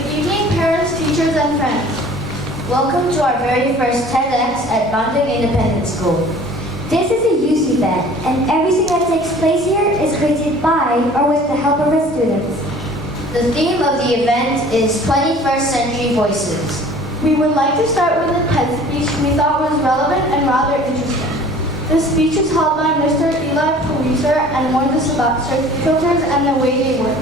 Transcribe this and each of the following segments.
Good evening, parents, teachers, and friends. Welcome to our very first TEDx at Bandung Independent School. This is a youth event, and everything that takes place here is created by or with the help of our students. The theme of the event is 21st Century Voices. We would like to start with a TED speech we thought was relevant and rather interesting. This speech is held by Mr. Eli Pariser and warns us about search filters and the way they work.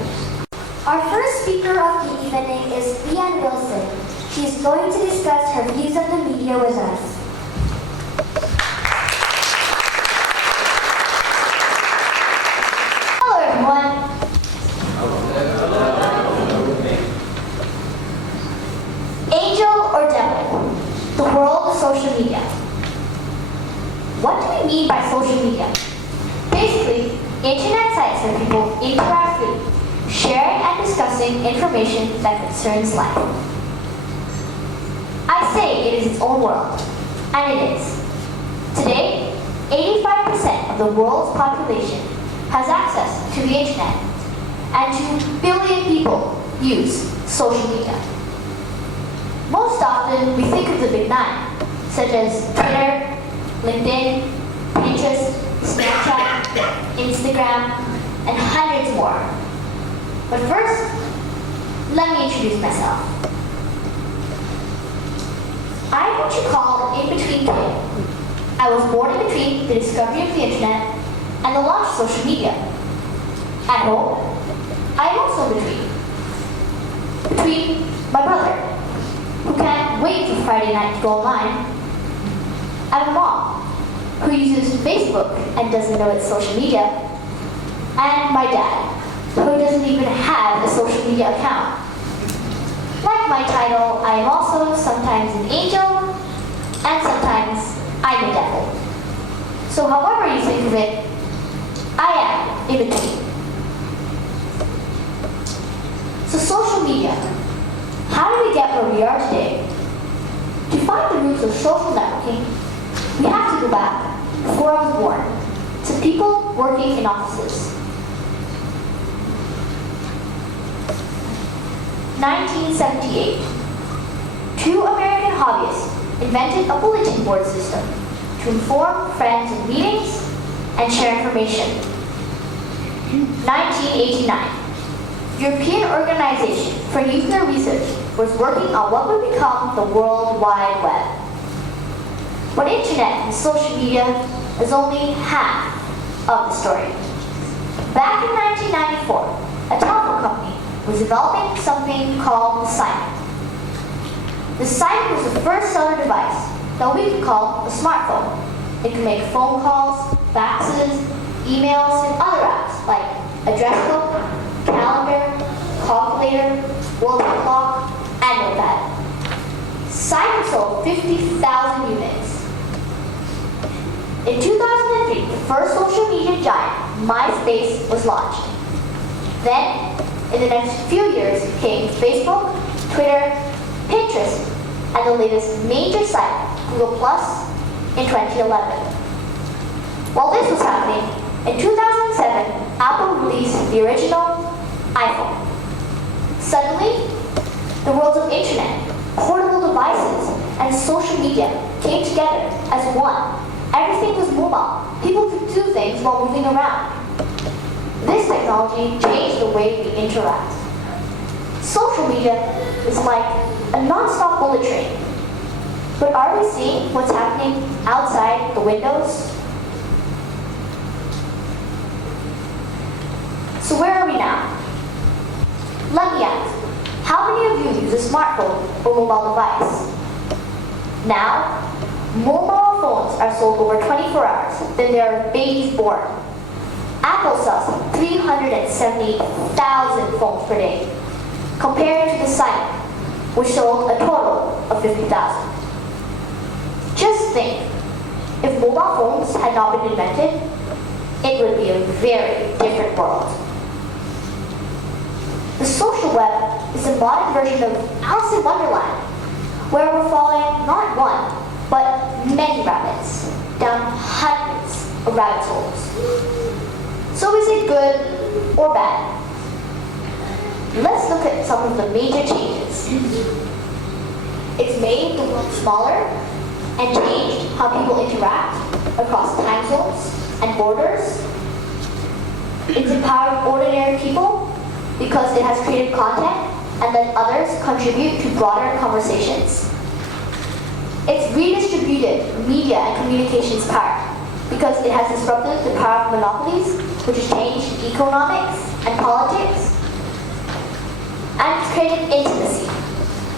Our first speaker of the evening is Leanne Wilson. She is going to discuss her views on the media with us. Hello, everyone. Angel or devil? The world of social media. What do we mean by social media? Basically, internet sites where people interact with, sharing and discussing information that concerns life. I say it is its own world, and it is. Today, 85% of the world's population has access to the internet, and 2 billion people use social media. Most often, we think of the big 9, such as Twitter, LinkedIn, Pinterest, Snapchat, Instagram, and hundreds more. But first, let me introduce myself. I'm what you call an in-between kid. I was born in between the discovery of the internet and the launch of social media. At home, I'm also between my brother, who can't wait for Friday night to go online, and a mom, who uses Facebook and doesn't know it's social media, and my dad, who doesn't even have a social media account. Like my title, I am also sometimes an angel, and sometimes I'm a devil. So however you think of it, I am in between. So social media, how did we get where we are today? To find the roots of social networking, we have to go back, before I was born, to people working in offices. 1978. 2 American hobbyists invented a bulletin board system to inform friends in meetings and share information. 1989. European Organization for Nuclear Research was working on what would become the World Wide Web. But internet and social media is only half of the story. Back in 1994, a telephone company was developing something called the Simon. The Simon was the first cellular device that we could call a smartphone. It could make phone calls, faxes, emails, and other apps like address book, calendar, calculator, world clock, and notepad. Simon sold 50,000 units. In 2003, the first social media giant, MySpace, was launched. Then, in the next few years came Facebook, Twitter, Pinterest, and the latest major site, Google Plus, in 2011. While this was happening, in 2007, Apple released the original iPhone. Suddenly, the worlds of internet, portable devices, and social media came together as one. Everything was mobile. People could do things while moving around. This technology changed the way we interact. Social media is like a non-stop bullet train. But are we seeing what's happening outside the windows? So where are we now? Let me ask, how many of you use a smartphone or mobile device? Now, mobile phones are sold over 24 hours, then there are babies born. Apple sells 378,000 phones per day, compared to the Simon, which sold a total of 50,000. Just think, if mobile phones had not been invented, it would be a very different world. The social web is a modern version of Alice in Wonderland, where we're following not one, but many rabbits, down hundreds of rabbit holes. So is it good or bad? let's look at some of the major changes. It's made the world smaller and changed how people interact across time zones and borders. It's empowered ordinary people because it has created content and let others contribute to broader conversations. It's redistributed media and communications power because it has disrupted the power of monopolies, which has changed economics and politics. And it's created intimacy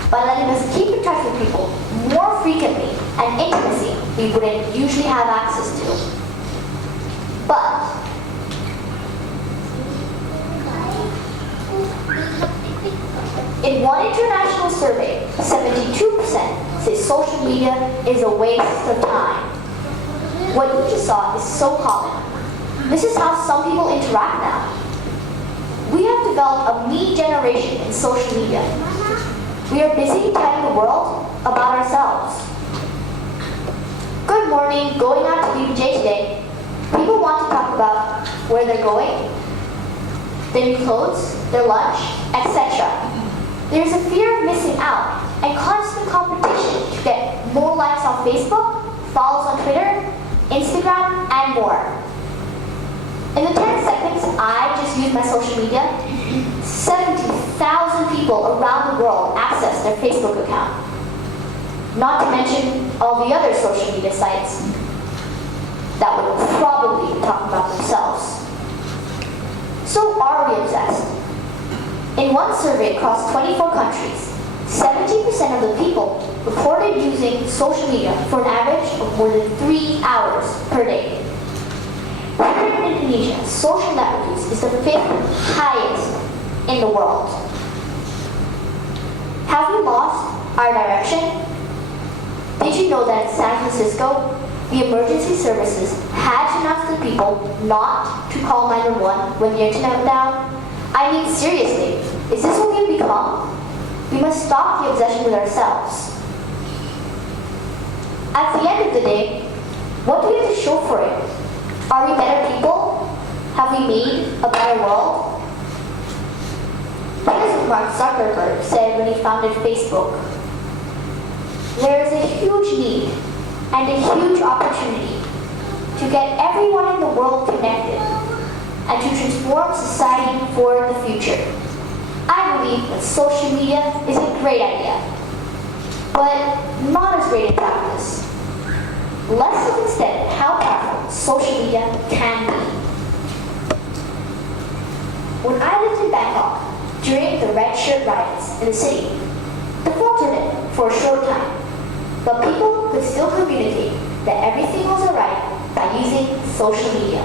by letting us keep in touch with people more frequently and intimacy we wouldn't usually have access to. But in one international survey, 72% say social media is a waste of time. What you just saw is so common. This is how some people interact now. We have developed a me generation in social media. We are busy telling the world about ourselves. Good morning, going out to BBJ today. People want to talk about where they're going, their new clothes, their lunch, etc. There's a fear of missing out and constant competition to get more likes on Facebook, follows on Twitter, Instagram, and more. In the 10 seconds I just used my social media, 70,000 people around the world access their Facebook account. Not to mention all the other social media sites that would probably be talking about themselves. So are we obsessed? In one survey across 24 countries, 70% of the people reported using social media for an average of more than 3 hours per day. Here in Indonesia, social network use is the 5th highest in the world. Have we lost our direction? Did you know that in San Francisco, the emergency services had to announce to people not to call 911 when the internet went down? I mean, seriously, is this what we've become? We must stop the obsession with ourselves. At the end of the day, what do we have to show for it? Are we better people? Have we made a better world? Here's what Mark Zuckerberg said when he founded Facebook. There is a huge need and a huge opportunity to get everyone in the world connected and to transform society for the future. I believe that social media is a great idea, but not as great in practice. Let's look instead at how powerful social media can be. When I lived in Bangkok during the red shirt riots in the city, the phone turned in for a short time, but people could still communicate that everything was alright by using social media.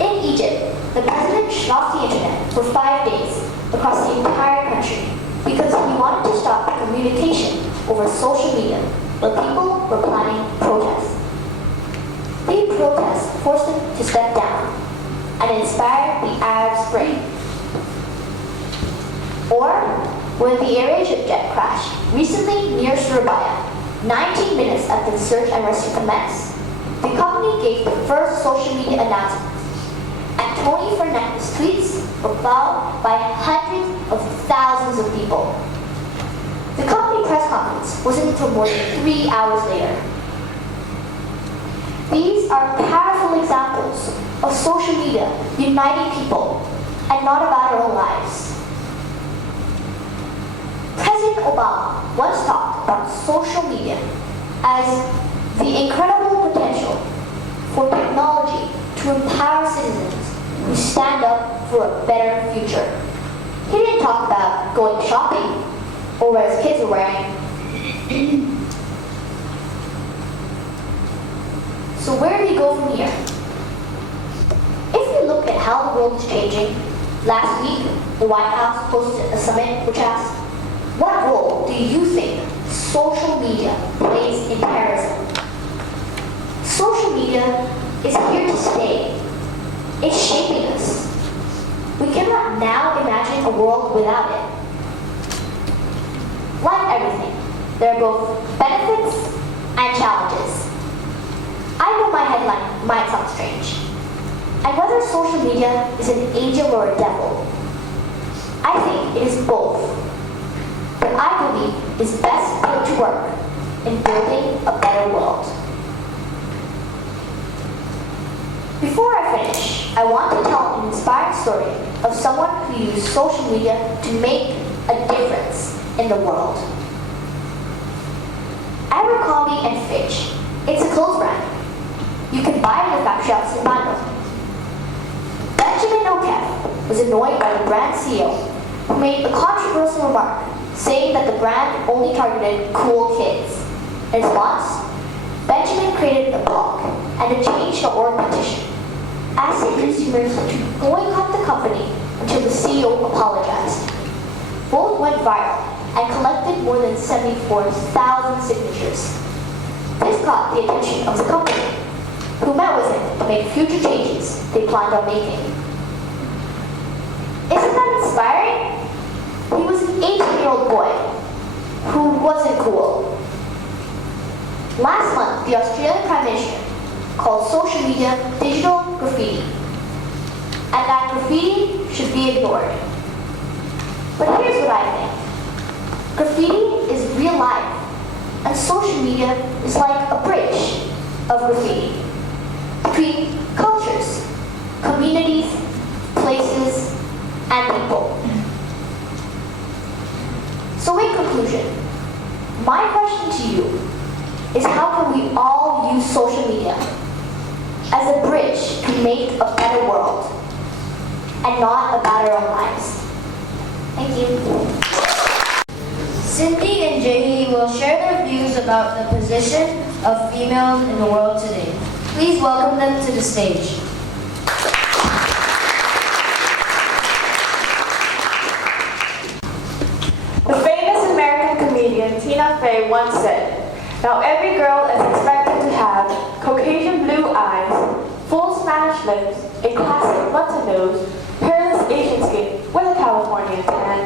In Egypt, the president shut off the internet for 5 days across the entire country because he wanted to stop the communication over social media where people were planning protests. The protests forced him to step down and inspired the Arab Spring. Or when the AirAsia jet crashed recently near Surabaya, 19 minutes after the search and rescue commenced, the company gave the first social media announcement. And Tony Fernandez's tweets were followed by hundreds of thousands of people. The company press conference wasn't until more than 3 hours later. These are powerful examples of social media uniting people and not about our own lives. President Obama once talked about social media as the incredible potential for technology to empower citizens who stand up for a better future. He didn't talk about going shopping or what his kids were wearing. So where do we go from here? If we look at how the world is changing, last week the White House hosted a summit which asked, what role do you think social media plays in terrorism? Social media is here to stay. It's shaping us. We cannot now imagine a world without it. Like everything, there are both benefits and challenges. I know my headline might sound strange. And whether social media is an angel or a devil, I think it is both, but I believe is best put to work in building a better world. Before I finish, I want to tell an inspiring story of someone who used social media to make a difference in the world. Abercrombie and Fitch. It's a clothes brand. You can buy it in the factory shops in Bandung. Benjamin O'Keefe was annoyed by the brand CEO, who made a controversial remark saying that the brand only targeted cool kids. In response, Benjamin created a blog and a change.org petition, asking consumers to boycott the company until the CEO apologized. Both went viral and collected more than 74,000 signatures. This caught the attention of the company, who met with him and made future changes they planned on making. Isn't that inspiring? He was an 18-year-old boy who wasn't cool. Last month, the Australian Prime Minister called social media digital graffiti, and that graffiti should be ignored. But here's what I think. Graffiti is real life, and social media is like a bridge of graffiti between cultures, communities, places, and people. So in conclusion, my question to you is how can we all use social media as a bridge to make a better world and not about our own lives? Thank you. Cindy and Jahi will share their views about the position of females in the world today. Please welcome them to the stage. The famous American comedian Tina Fey once said, "Now every girl is expected to have Caucasian blue eyes, full Spanish lips, a classic button nose, hairless Asian skin with a Californian tan,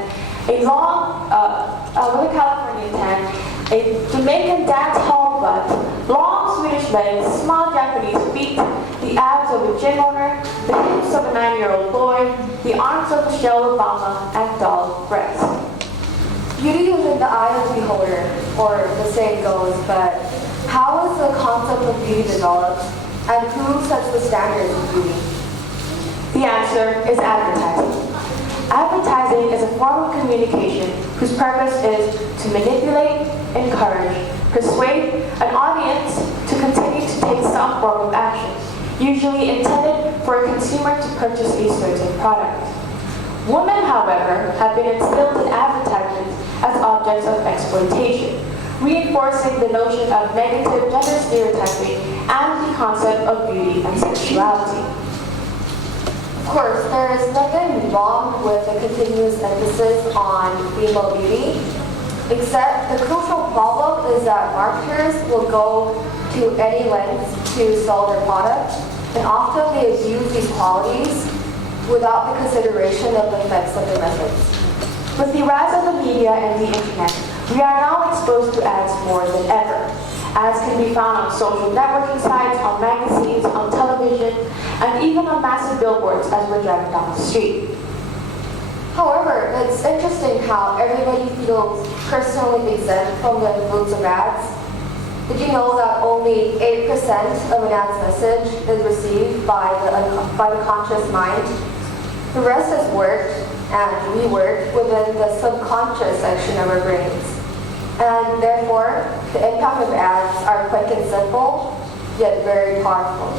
a Jamaican dance hall butt, long Swedish legs, small Japanese feet, the abs of a gym owner, the hips of a 9-year-old boy, the arms of Michelle Obama, and doll breasts." Beauty is in the eye of the beholder, or the saying goes, but how is the concept of beauty developed, and who sets the standards of beauty? The answer is advertising. Advertising is a form of communication whose purpose is to manipulate, encourage, persuade an audience to continue to take some form of action, usually intended for a consumer to purchase a certain product. Women, however, have been instilled in advertisements as objects of exploitation, reinforcing the notion of negative gender stereotyping and the concept of beauty and sexuality. Of course, there is nothing wrong with the continuous emphasis on female beauty, except the crucial problem is that marketers will go to any lengths to sell their product, and often they abuse these qualities without the consideration of the effects of their methods. With the rise of the media and the internet, we are now exposed to ads more than ever. Ads can be found on social networking sites, on magazines, on television, and even on massive billboards as we're driving down the street. However, it's interesting how everybody feels personally exempt from the influence of ads. Did you know that only 8% of an ad's message is received by the conscious mind? The rest is worked and reworked within the subconscious section of our brains. And therefore, the impact of ads are quick and simple, yet very powerful.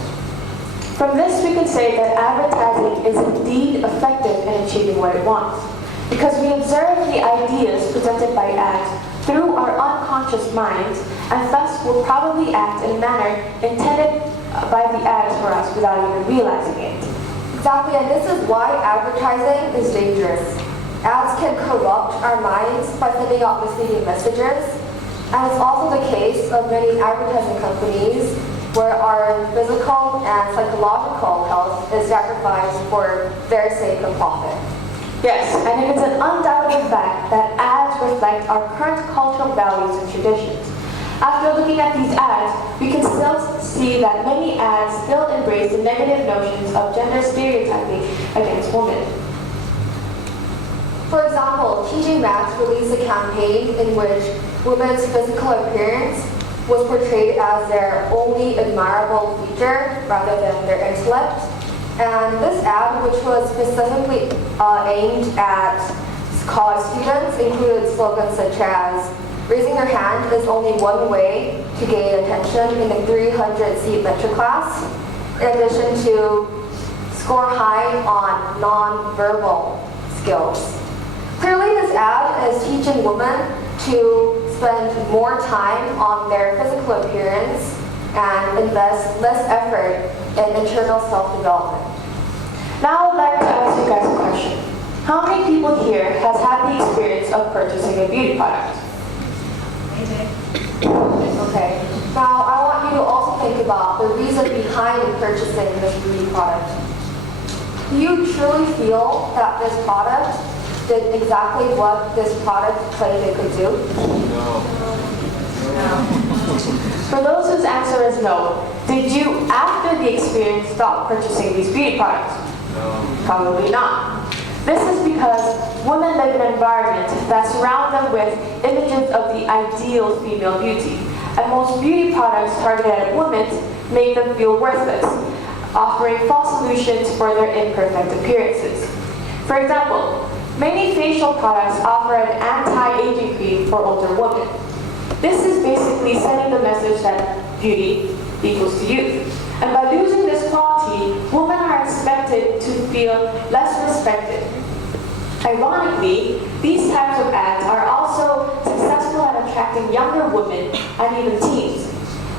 From this, we can say that advertising is indeed effective in achieving what it wants, because we observe the ideas presented by ads through our unconscious minds, and thus will probably act in a manner intended by the ads for us without even realizing it. Exactly, and this is why advertising is dangerous. Ads can corrupt our minds by sending out misleading messages, and it's also the case of many advertising companies where our physical and psychological health is sacrificed for their sake of profit. Yes, and it is an undoubted fact that ads reflect our current cultural values and traditions. After looking at these ads, we can still see that many ads still embrace the negative notions of gender stereotyping against women. For example, TJ Maxx released a campaign in which women's physical appearance was portrayed as their only admirable feature rather than their intellect. And this ad, which was specifically aimed at college students, included slogans such as, "Raising your hand is only one way to gain attention in the 300-seat lecture class," in addition to "Score high on non-verbal skills." Clearly, this ad is teaching women to spend more time on their physical appearance and invest less effort in internal self-development. Now I would like to ask you guys a question. How many people here has had the experience of purchasing a beauty product? Okay. Now, I want you to also think about the reason behind purchasing this beauty product. Do you truly feel that this product did exactly what this product claimed it could do? For those whose answer is no, did you, after the experience, stop purchasing these beauty products? No. Probably not. This is because women live in an environment that surrounds them with images of the ideal female beauty, and most beauty products targeted at women make them feel worthless, offering false solutions for their imperfect appearances. For example, many facial products offer an anti-aging cream for older women. This is basically sending the message that beauty equals to youth. And by losing this quality, women are expected to feel less respected. Ironically, these types of ads are also successful at attracting younger women and even teens.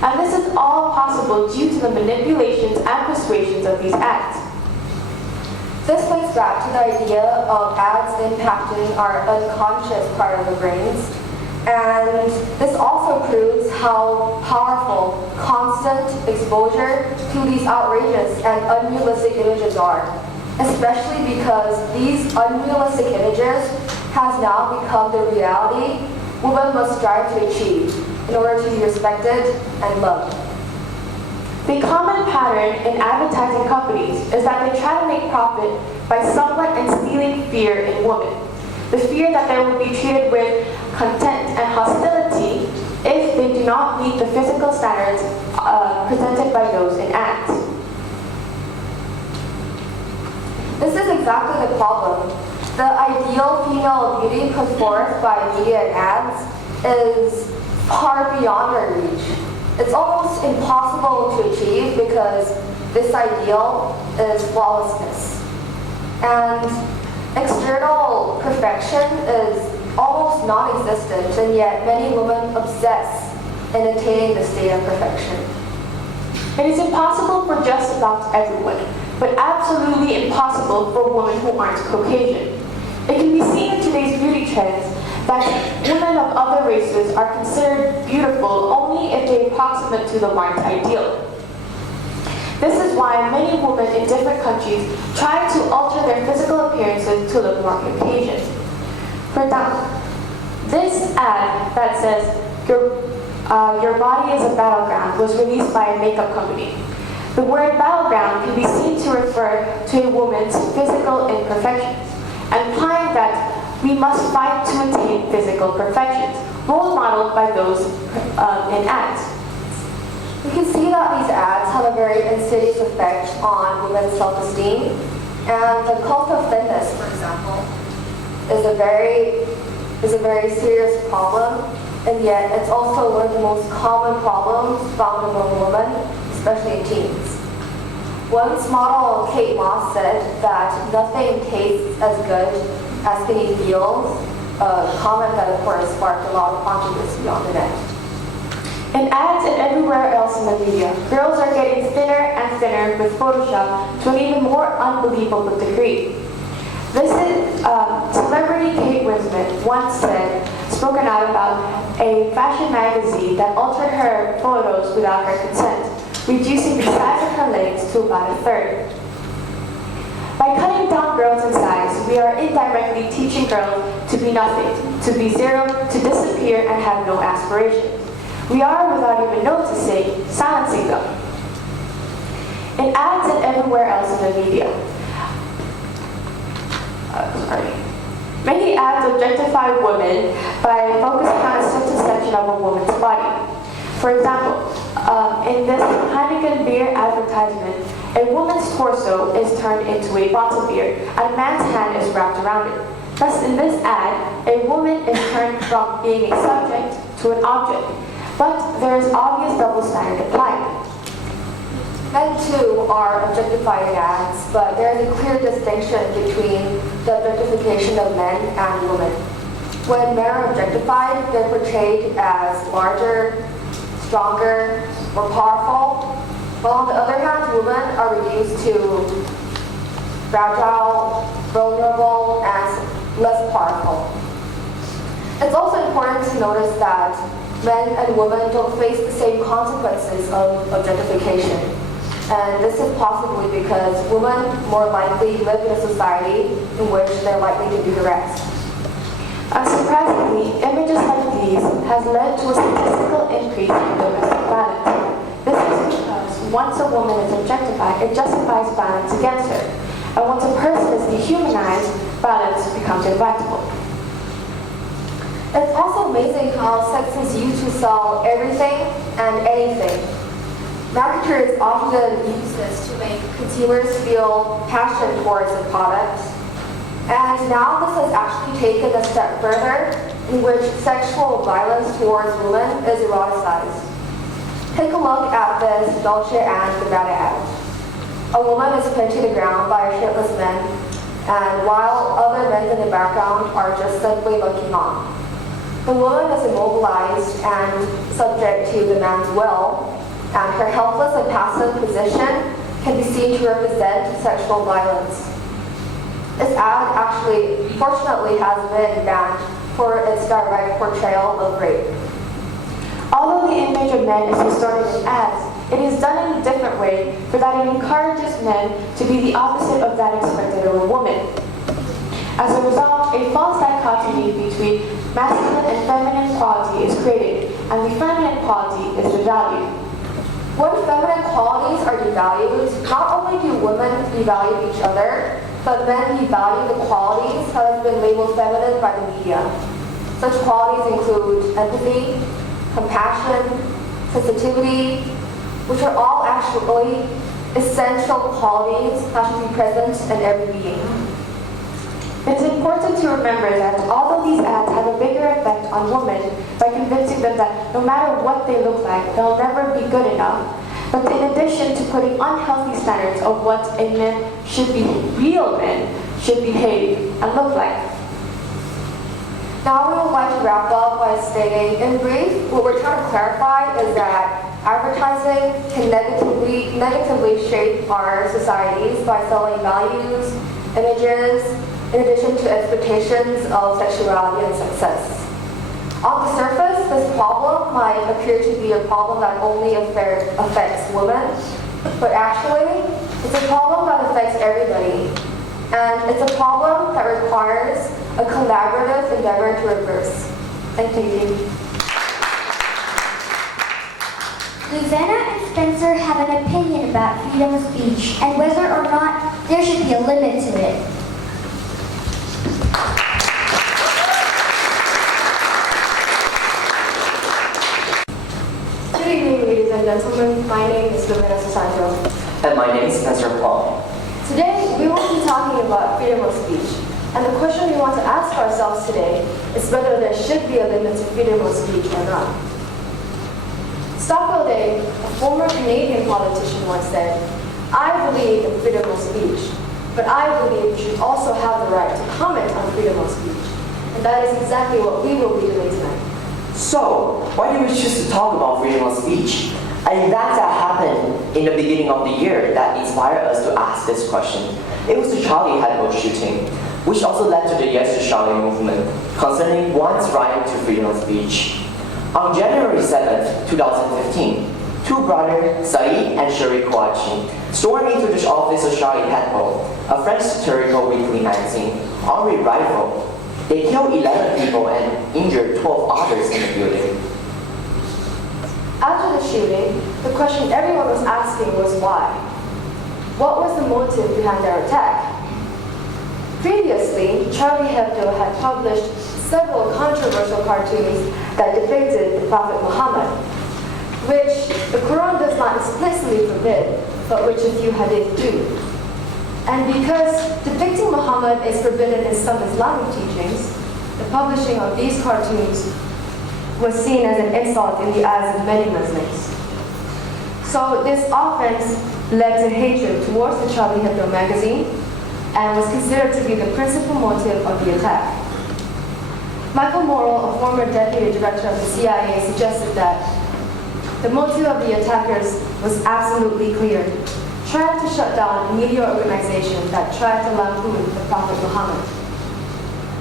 And this is all possible due to the manipulations and persuasions of these ads. This links back to the idea of ads impacting our unconscious part of the brains. And this also proves how powerful constant exposure to these outrageous and unrealistic images are, especially because these unrealistic images has now become the reality women must strive to achieve in order to be respected and loved. The common pattern in advertising companies is that they try to make profit by somewhat instilling fear in women. The fear that they will be treated with contempt and hostility if they do not meet the physical standards presented by those in ads. This is exactly the problem. The ideal female beauty put forth by media and ads is far beyond our reach. It's almost impossible to achieve because this ideal is flawlessness. And external perfection is almost non-existent, and yet many women obsess in attaining the state of perfection. It is impossible for just about everyone, but absolutely impossible for women who aren't Caucasian. It can be seen in today's beauty trends that women of other races are considered beautiful only if they approximate to the white ideal. This is why many women in different countries try to alter their physical appearances to look more Caucasian. For example, this ad that says, your body is a battleground was released by a makeup company. The word battleground can be seen to refer to a woman's physical imperfections, implying that we must fight to attain physical perfections, role modeled by those in ads. We can see that these ads have a very insidious effect on women's self-esteem, and the cult of thinness, for example, is a very serious problem, and yet it's also one of the most common problems found among women, especially in teens. Once model Kate Moss said that nothing tastes as good as skinny feels, a comment that of course sparked a lot of controversy on the net. In ads and everywhere else in the media, girls are getting thinner and thinner with Photoshop to an even more unbelievable degree. This is celebrity Kate Winslet once spoken out about a fashion magazine that altered her photos without her consent, reducing the size of her legs to about a third. By cutting down girls in size, we are indirectly teaching girls to be nothing, to be zero, to disappear and have no aspirations. We are, without even noticing, silencing them. In ads and everywhere else in the media, Many ads objectify women by focusing on a certain section of a woman's body. For example, in this Heineken beer advertisement, a woman's torso is turned into a bottle beer and a man's hand is wrapped around it. Thus, in this ad, a woman is turned from being a subject to an object. But there is obvious double standard applied. Men too are objectified in ads, but there is a clear distinction between the objectification of men and women. When men are objectified, they're portrayed as larger, stronger, more powerful, while on the other hand, women are reduced to fragile, vulnerable, and less powerful. It's also important to notice that men and women don't face the same consequences of objectification. And this is possibly because women more likely live in a society in which they're likely to be harassed. Unsurprisingly, images like these has led to a statistical increase in domestic violence. This is because once a woman is objectified, it justifies violence against her. And once a person is dehumanized, violence becomes inevitable. It's also amazing how sex is used to sell everything and anything. Marketers often use this to make consumers feel passion towards the product. And now this has actually taken a step further, in which sexual violence towards women is eroticized. Take a look at this Dolce & Gabbana ad. A woman is pinned to the ground by a shirtless man, and while other men in the background are just simply looking on. The woman is immobilized and subject to the man's will, and her helpless and passive position can be seen to represent sexual violence. This ad actually, fortunately, has been banned for its direct portrayal of rape. Although the image of men is distorted in ads, it is done in a different way for that it encourages men to be the opposite of that expected of a woman. As a result, a false dichotomy between masculine and feminine quality is created, and the feminine quality is devalued. When feminine qualities are devalued, not only do women devalue each other, but men devalue the qualities that have been labeled feminine by the media. Such qualities include empathy, compassion, sensitivity, which are all actually essential qualities that should be present in every being. It's important to remember that although these ads have a bigger effect on women by convincing them that no matter what they look like, they'll never be good enough, but in addition to putting unhealthy standards of what a man should be, real men should behave and look like. Now we would like to wrap up by stating, in brief, what we're trying to clarify is that advertising can negatively shape our societies by selling values, images, in addition to expectations of sexuality and success. On the surface, this problem might appear to be a problem that only affects women, but actually, it's a problem that affects everybody. And it's a problem that requires a collaborative endeavor to reverse. Thank you. Susanna and Spencer have an opinion about freedom of speech and whether or not there should be a limit to it. Good evening, ladies and gentlemen. My name is Lumina Susanto. And my name is Spencer Paul. Today, we will be talking about freedom of speech. And the question we want to ask ourselves today is whether there should be a limit to freedom of speech or not. Stockwell Day, a former Canadian politician, once said, "I believe in freedom of speech, but I believe we should also have the right to comment on freedom of speech." And that is exactly what we will be doing tonight. So, why do we choose to talk about freedom of speech? An event that happened in the beginning of the year that inspired us to ask this question. It was the Charlie Hebdo shooting, which also led to the Yes to Charlie movement concerning one's right to freedom of speech. On January 7, 2015, two brothers, Saeed and Sherry Kouachi, stormed into the office of Charlie Hebdo, a French satirical weekly magazine, armed with rifles. They killed 11 people and injured 12 others in the building. After the shooting, the question everyone was asking was why? What was the motive behind their attack? Previously, Charlie Hebdo had published several controversial cartoons that depicted the Prophet Muhammad, which the Quran does not explicitly forbid, but which a few hadith do. And because depicting Muhammad is forbidden in some Islamic teachings, the publishing of these cartoons was seen as an insult in the eyes of many Muslims. So this offense led to hatred towards the Charlie Hebdo magazine and was considered to be the principal motive of the attack. Michael Morrell, a former deputy director of the CIA, suggested that the motive of the attackers was absolutely clear: trying to shut down a media organization that tried to lampoon the Prophet Muhammad.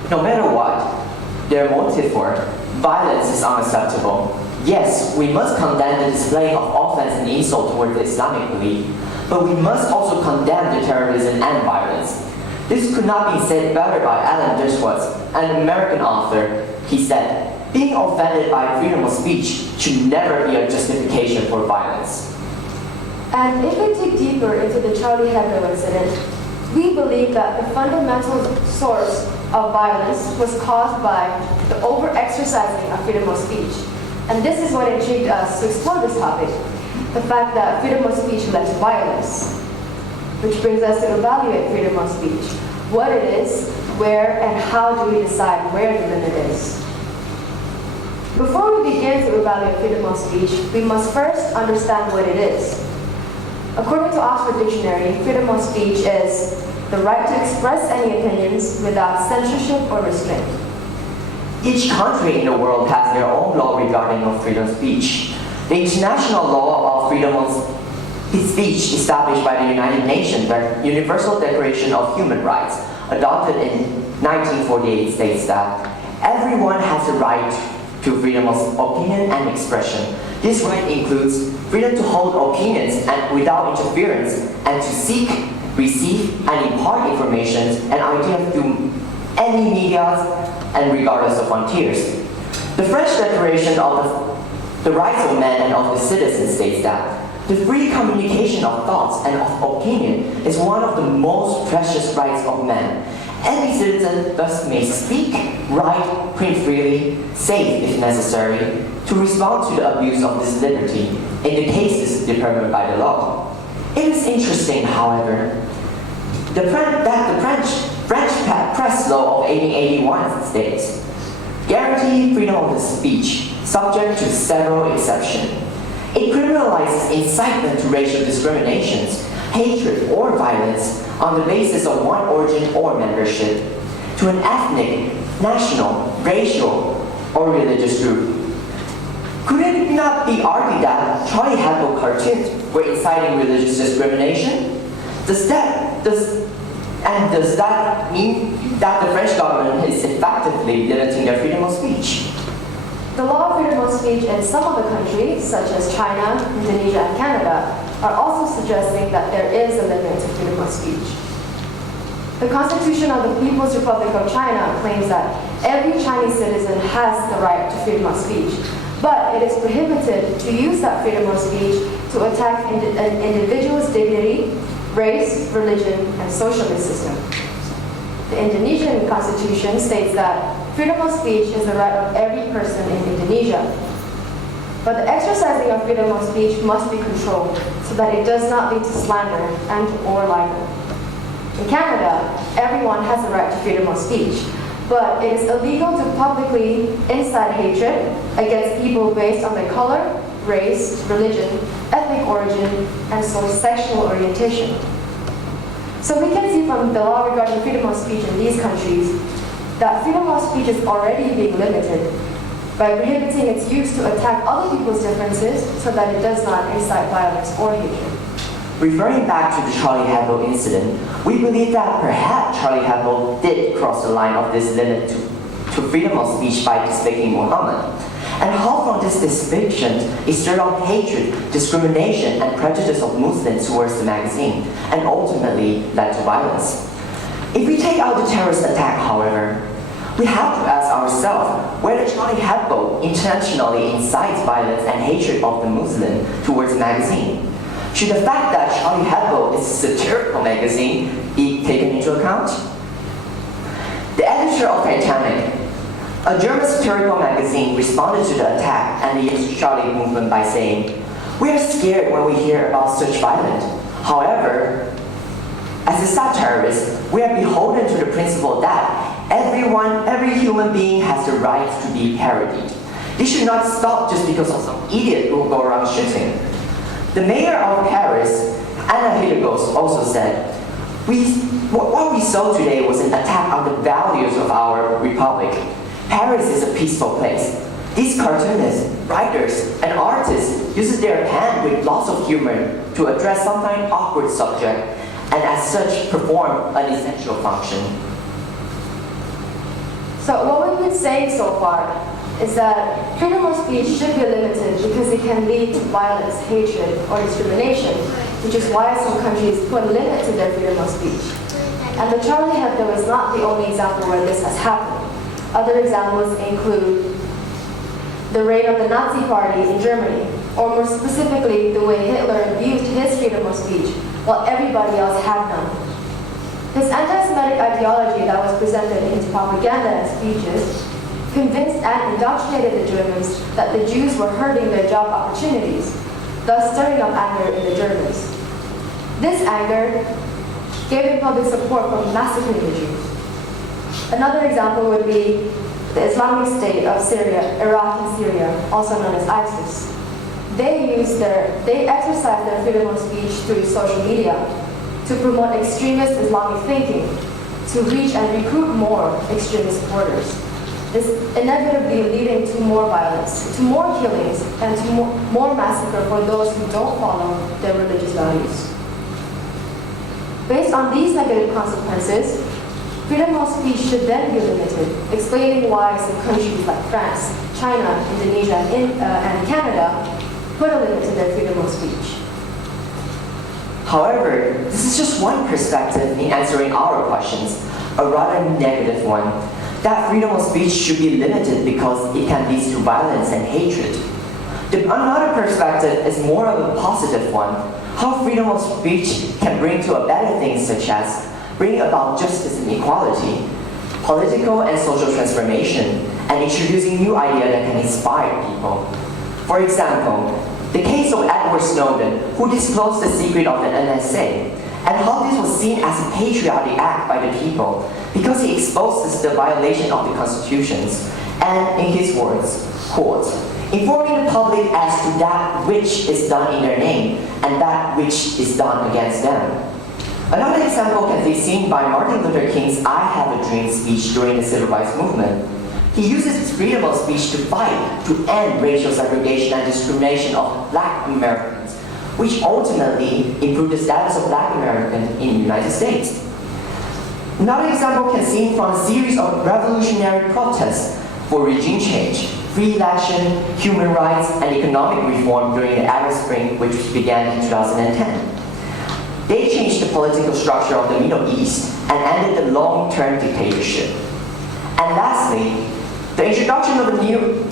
No matter what their motive for, violence is unacceptable. Yes, we must condemn the display of offense and insult toward the Islamic belief, but we must also condemn the terrorism and violence. This could not be said better by Alan Dershowitz, an American author. He said, "Being offended by freedom of speech should never be a justification for violence." And if we dig deeper into the Charlie Hebdo incident, we believe that the fundamental source of violence was caused by the over-exercising of freedom of speech. And this is what intrigued us to explore this topic, the fact that freedom of speech led to violence. Which brings us to evaluate freedom of speech. What it is, where, and how do we decide where the limit is? Before we begin to evaluate freedom of speech, we must first understand what it is. According to Oxford Dictionary, freedom of speech is the right to express any opinions without censorship or restraint. Each country in the world has their own law regarding freedom of speech. The international law of freedom of speech established by the United Nations, the Universal Declaration of Human Rights, adopted in 1948, states that everyone has the right to freedom of opinion and expression. This right includes freedom to hold opinions and without interference, and to seek, receive, and impart information and ideas through any media and regardless of frontiers. The French Declaration of the Rights of Man and of the Citizen states that the free communication of thoughts and of opinion is one of the most precious rights of man. Every citizen thus may speak, write, print freely, say if necessary, to respond to the abuse of this liberty in the cases determined by the law. It is interesting, however, that the French press law of 1881 states, guarantee freedom of speech, subject to several exceptions. It criminalizes incitement to racial discriminations, hatred, or violence on the basis of one origin or membership to an ethnic, national, racial, or religious group. Could it not be argued that Charlie Hebdo cartoons were inciting religious discrimination? Does that mean that the French government is effectively limiting their freedom of speech? The law of freedom of speech in some of the countries, such as China, Indonesia, and Canada, are also suggesting that there is a limit to freedom of speech. The Constitution of the People's Republic of China claims that every Chinese citizen has the right to freedom of speech, but it is prohibited to use that freedom of speech to attack an individual's dignity, race, religion, and socialist system. The Indonesian Constitution states that freedom of speech is the right of every person in Indonesia. But the exercising of freedom of speech must be controlled so that it does not lead to slander and or libel. In Canada, everyone has the right to freedom of speech, but it is illegal to publicly incite hatred against people based on their color, race, religion, ethnic origin, and sexual orientation. So we can see from the law regarding freedom of speech in these countries that freedom of speech is already being limited by prohibiting its use to attack other people's differences so that it does not incite violence or hatred. Referring back to the Charlie Hebdo incident, we believe that perhaps Charlie Hebdo did cross the line of this limit to freedom of speech by depicting Muhammad. And how from this depiction it stirred up hatred, discrimination, and prejudice of Muslims towards the magazine, and ultimately led to violence. If we take out the terrorist attack, however, we have to ask ourselves whether Charlie Hebdo intentionally incites violence and hatred of the Muslim towards the magazine. Should the fact that Charlie Hebdo is a satirical magazine be taken into account? The editor of Titanic, a German satirical magazine, responded to the attack and the Yes to Charlie movement by saying, "We are scared when we hear about such violence. However, as a satirist, we are beholden to the principle that every human being has the right to be parodied. This should not stop just because of some idiot who will go around shooting." The mayor of Paris, Anna Hidalgo, also said, what we saw today was an attack on the values of our republic. Paris is a peaceful place. These cartoonists, writers, and artists use their pen with lots of humor to address sometimes awkward subject, and as such perform an essential function. So what we've been saying so far is that freedom of speech should be limited because it can lead to violence, hatred, or discrimination, which is why some countries put a limit to their freedom of speech. And the Charlie Hebdo is not the only example where this has happened. Other examples include the raid on the Nazi Party in Germany, or more specifically, the way Hitler abused his freedom of speech while everybody else had none. His anti-Semitic ideology that was presented in his propaganda and speeches convinced and indoctrinated the Germans that the Jews were hurting their job opportunities, thus stirring up anger in the Germans. This anger gave him public support for massacring the Jews. Another example would be the Islamic State of Syria, Iraq and Syria, also known as ISIS. They exercise their freedom of speech through social media to promote extremist Islamic thinking, to reach and recruit more extremist supporters. This inevitably leading to more violence, to more killings, and to more massacre for those who don't follow their religious values. Based on these negative consequences, freedom of speech should then be limited, explaining why some countries like France, China, Indonesia, and Canada put a limit to their freedom of speech. However, this is just one perspective in answering our questions, a rather negative one, that freedom of speech should be limited because it can lead to violence and hatred. Another perspective is more of a positive one, how freedom of speech can bring to a better things such as bring about justice and equality, political and social transformation, and introducing new ideas that can inspire people. For example, the case of Edward Snowden, who disclosed the secret of the NSA, and how this was seen as a patriotic act by the people because he exposes the violation of the constitutions, and in his words, quote, informing the public as to that which is done in their name and that which is done against them. Another example can be seen by Martin Luther King's I Have a Dream speech during the Civil Rights Movement. He uses his freedom of speech to fight to end racial segregation and discrimination of Black Americans, which ultimately improved the status of Black Americans in the United States. Another example can be seen from a series of revolutionary protests for regime change, free election, human rights, and economic reform during the Arab Spring, which began in 2010. They changed the political structure of the Middle East and ended the long-term dictatorship. And lastly, the introduction of the new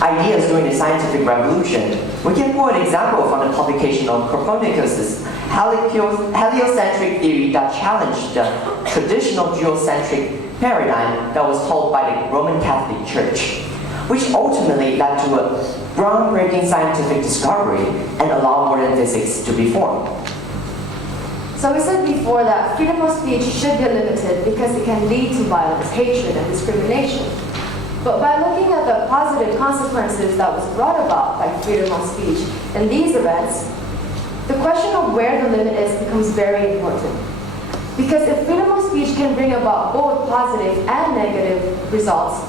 ideas during the scientific revolution. We can pull an example from the publication of Copernicus' heliocentric theory that challenged the traditional geocentric paradigm that was held by the Roman Catholic Church, which ultimately led to a groundbreaking scientific discovery and allowed modern physics to be formed. So we said before that freedom of speech should be limited because it can lead to violence, hatred, and discrimination. But by looking at the positive consequences that was brought about by freedom of speech in these events, the question of where the limit is becomes very important. Because if freedom of speech can bring about both positive and negative results,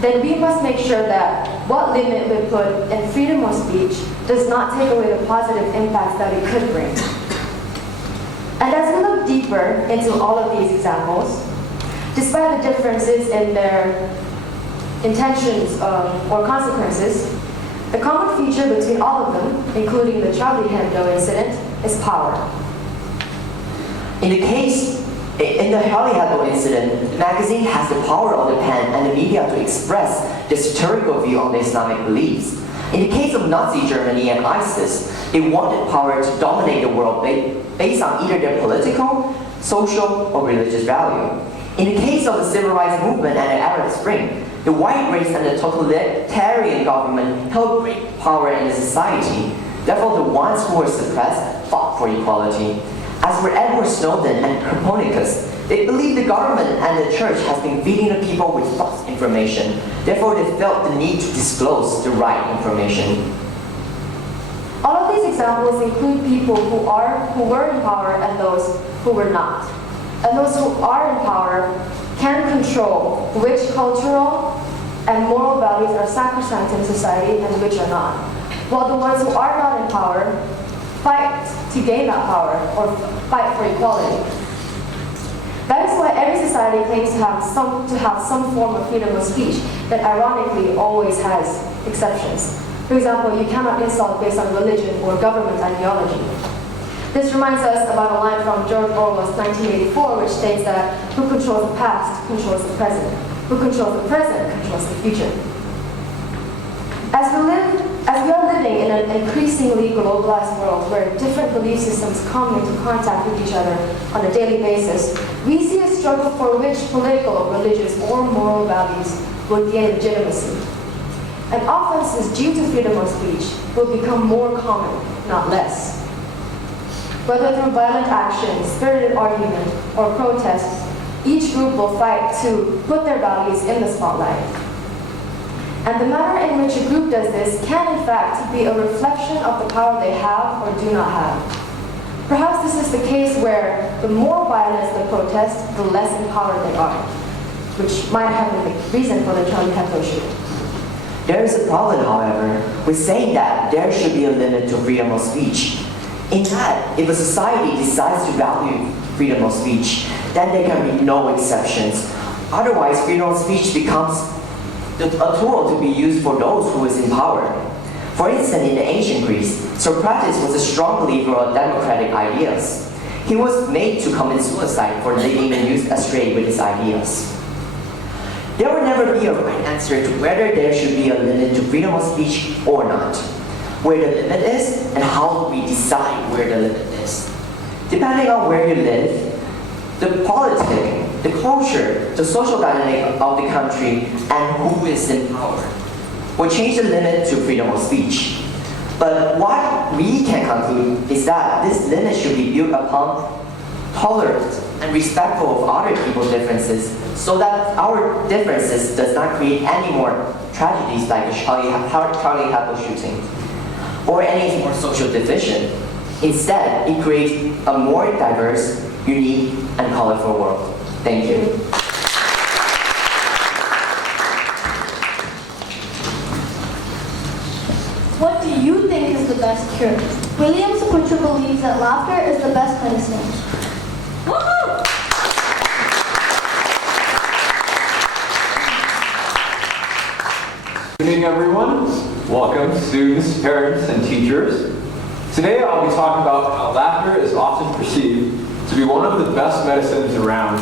then we must make sure that what limit we put in freedom of speech does not take away the positive impacts that it could bring. And as we look deeper into all of these examples, despite the differences in their intentions or consequences, the common feature between all of them, including the Charlie Hebdo incident, is power. In the Charlie Hebdo incident, the magazine has the power of the pen and the media to express the satirical view on the Islamic beliefs. In the case of Nazi Germany and ISIS, they wanted power to dominate the world based on either their political, social, or religious value. In the case of the civil rights movement and the Arab Spring, the white race and the totalitarian government held great power in the society. Therefore, the ones who were suppressed fought for equality. As for Edward Snowden and Copernicus, they believe the government and the church has been feeding the people with false information. Therefore, they felt the need to disclose the right information. All of these examples include people who were in power and those who were not. And those who are in power can control which cultural and moral values are sacrosanct in society and which are not. While the ones who are not in power fight to gain that power or fight for equality. That is why every society claims to have some form of freedom of speech that ironically always has exceptions. For example, you cannot insult based on religion or government ideology. This reminds us about a line from George Orwell's 1984, which states that who controls the past controls the present. Who controls the present controls the future. As we are living in an increasingly globalized world where different belief systems come into contact with each other on a daily basis, we see a struggle for which political, religious, or moral values will gain legitimacy. And offenses due to freedom of speech will become more common, not less. Whether through violent action, spirited argument, or protests, each group will fight to put their values in the spotlight. And the manner in which a group does this can in fact be a reflection of the power they have or do not have. Perhaps this is the case where the more violence the protest, the less empowered they are, which might have been the reason for the Charlie Hebdo shooting. There is a problem, however, with saying that there should be a limit to freedom of speech. In that, if a society decides to value freedom of speech, then there can be no exceptions. Otherwise, freedom of speech becomes a tool to be used for those who is in power. For instance, in the ancient Greece, Socrates was a strong believer of democratic ideas. He was made to commit suicide for leading the youth astray with his ideas. There will never be a right answer to whether there should be a limit to freedom of speech or not. Where the limit is, and how we decide where the limit is. Depending on where you live, the politics, the culture, the social dynamic of the country, and who is in power will change the limit to freedom of speech. But what we can conclude is that this limit should be built upon tolerance and respectful of other people's differences, so that our differences does not create any more tragedies like the Charlie Hebdo shooting, or any more social division. Instead, it creates a more diverse, unique, and colorful world. Thank you. What do you think is the best cure? William Butcher believes that laughter is the best medicine. Good evening, everyone. Welcome, students, parents, and teachers. Today I'll be talking about how laughter is often perceived to be one of the best medicines around,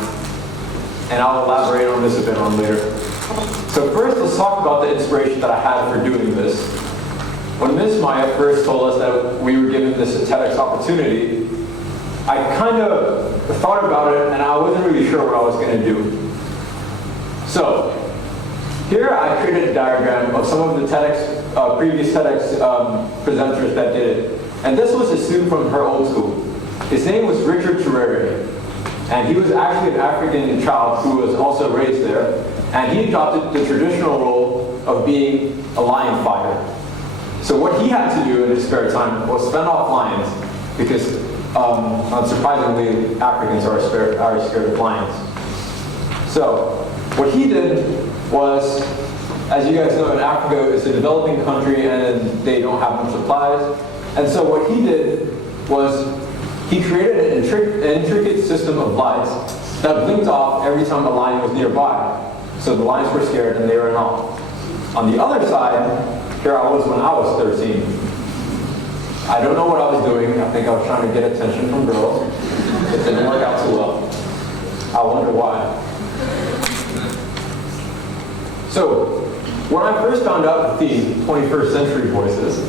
and I'll elaborate on this a bit on later. So first, let's talk about the inspiration that I had for doing this. When Ms. Maya first told us that we were given this TEDx opportunity, I kind of thought about it and I wasn't really sure what I was going to do. So, here I created a diagram of some of the TEDx, previous TEDx presenters that did it. And this was a student from her old school. His name was Richard Terreri. And he was actually an African child who was also raised there. And he adopted the traditional role of being a lion fighter. So what he had to do in his spare time was fend off lions, because unsurprisingly, Africans are scared of lions. So what he did was, as you guys know, in Africa, it's a developing country and they don't have much supplies. And so what he did was he created an intricate system of lights that blinked off every time a lion was nearby. So the lions were scared and they ran off. On the other side, here I was when I was 13. I don't know what I was doing. I think I was trying to get attention from girls. It didn't work out too well. I wonder why. So, when I first found out the theme, 21st Century Voices,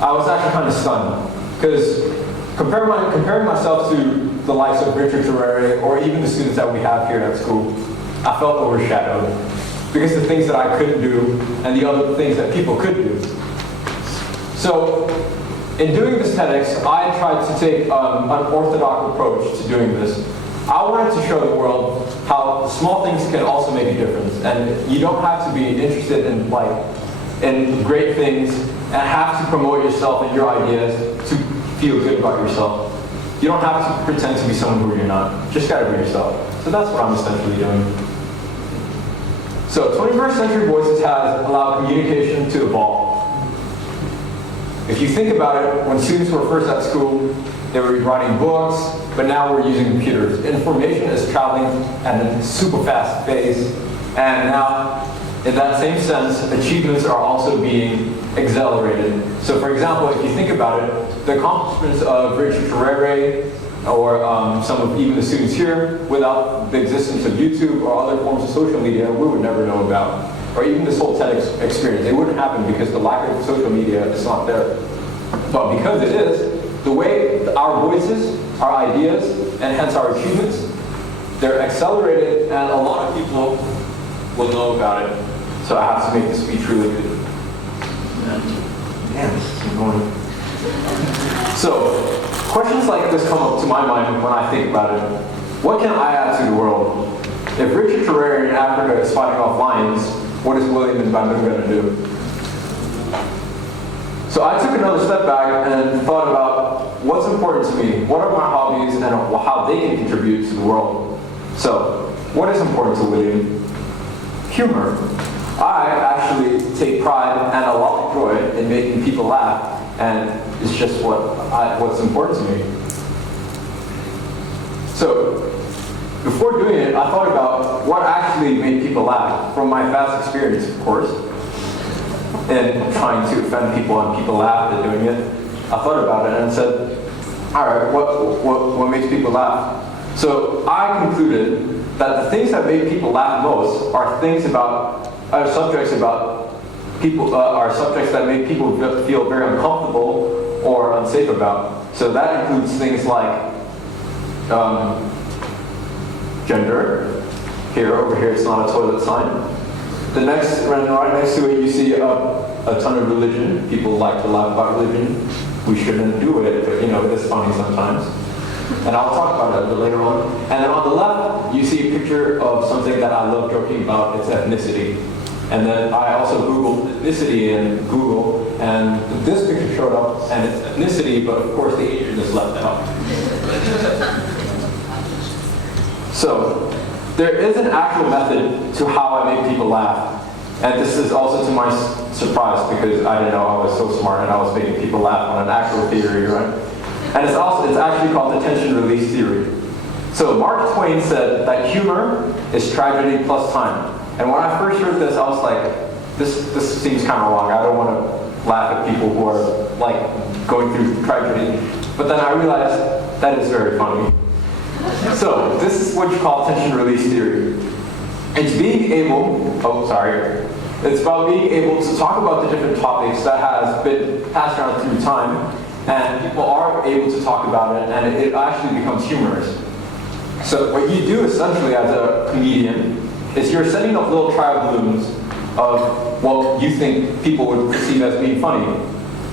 I was actually kind of stunned. Because comparing myself to the likes of Richard Terrere or even the students that we have here at school, I felt overshadowed because the things that I couldn't do and the other things that people could do. So in doing this TEDx, I tried to take an unorthodox approach to doing this. I wanted to show the world how small things can also make a difference, and you don't have to be interested in great things and have to promote yourself and your ideas to feel good about yourself. You don't have to pretend to be someone who you're not. Just gotta be yourself. So that's what I'm essentially doing. So 21st Century Voices has allowed communication to evolve. If you think about it, when students were first at school, they were writing books, but now we're using computers. Information is traveling at a super fast pace, and now, in that same sense, achievements are also being accelerated. So for example, if you think about it, the accomplishments of Richard Terrere, or some of even the students here, without the existence of YouTube or other forms of social media, we would never know about. Or even this whole TEDx experience, it wouldn't happen because the lack of social media is not there. But because it is, the way our voices, our ideas, and hence our achievements, they're accelerated, and a lot of people will know about it. So I have to make this speech really good. Damn, this is annoying. So, questions like this come up to my mind when I think about it. What can I add to the world? If Richard Terrere in Africa is fighting off lions, what is William in Bandung going to do? So I took another step back and thought about what's important to me, what are my hobbies, and how they can contribute to the world. So, what is important to William? Humor. I actually take pride and a lot of joy in making people laugh, and it's just what's important to me. So, before doing it, I thought about what actually made people laugh, from my past experience, of course, and trying to offend people and people laughed at doing it. I thought about it and said, all right, what makes people laugh? So I concluded that the things that make people laugh most are subjects that make people feel very uncomfortable or unsafe about. So that includes things like gender. Over here, it's not a toilet sign. Right next to it, you see a ton of religion. People like to laugh about religion. We shouldn't do it, but it's funny sometimes. And I'll talk about it later on. And then on the left, you see a picture of something that I love joking about. It's ethnicity. And then I also Googled ethnicity in Google, and this picture showed up, and it's ethnicity, but of course the Asian is left out. So, there is an actual method to how I make people laugh. And this is also to my surprise, because I didn't know I was so smart and I was making people laugh on an actual theory, right? And it's actually called the tension release theory. So Mark Twain said that humor is tragedy plus time. And when I first heard this, I was like, this seems kind of wrong. I don't want to laugh at people who are going through tragedy. But then I realized that is very funny. So this is what you call tension release theory. It's about being able to talk about the different topics that has been passed around through time, and people are able to talk about it, and it actually becomes humorous. So what you do essentially as a comedian is you're setting up little trial balloons of what you think people would perceive as being funny.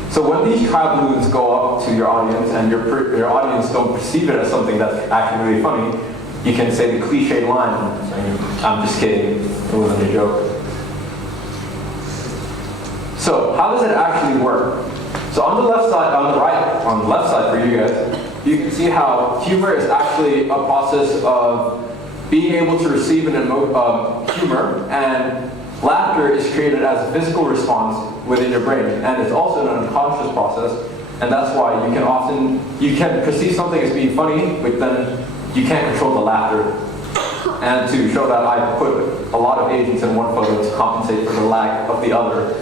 So when these trial balloons go up to your audience and your audience don't perceive it as something that's actually really funny, you can say the cliche line, I'm just kidding, it wasn't a joke. So how does it actually work? So on the left side for you guys, you can see how humor is actually a process of being able to receive an humor, and laughter is created as a physical response within your brain, and it's also an unconscious process, and that's why you can perceive something as being funny, but then you can't control the laughter. And to show that, I put a lot of agents in one photo to compensate for the lack of the other.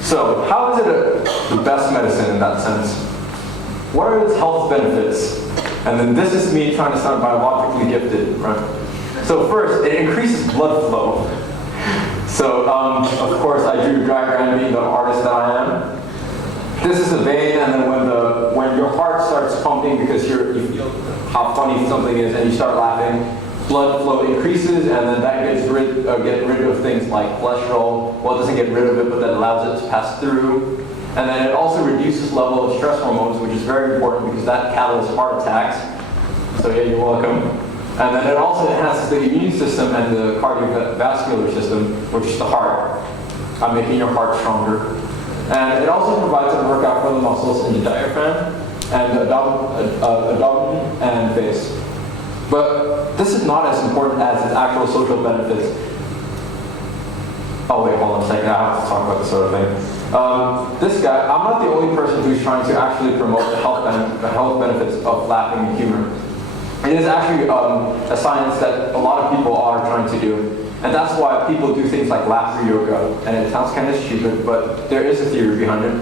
So, how is it the best medicine in that sense? What are its health benefits? And then this is me trying to sound biologically gifted, right? So first, it increases blood flow. So, of course, I drew a diagram being the artist that I am. this is the vein, and then when your heart starts pumping because you feel how funny something is, and you start laughing, blood flow increases, and then that gets rid of things like cholesterol. Well, it doesn't get rid of it, but that allows it to pass through. And then it also reduces level of stress hormones, which is very important because that catalyzes heart attacks. So yeah, you're welcome. And then it also enhances the immune system and the cardiovascular system, which is the heart, making your heart stronger. And it also provides a workout for the muscles in the diaphragm and abdomen and face. But this is not as important as its actual social benefits. Oh wait, hold on a second, I have to talk about this sort of thing. This guy, I'm not the only person who's trying to actually promote the health benefits of laughing and humor. It is actually a science that a lot of people are trying to do. And that's why people do things like laughter yoga. And it sounds kind of stupid, but there is a theory behind it.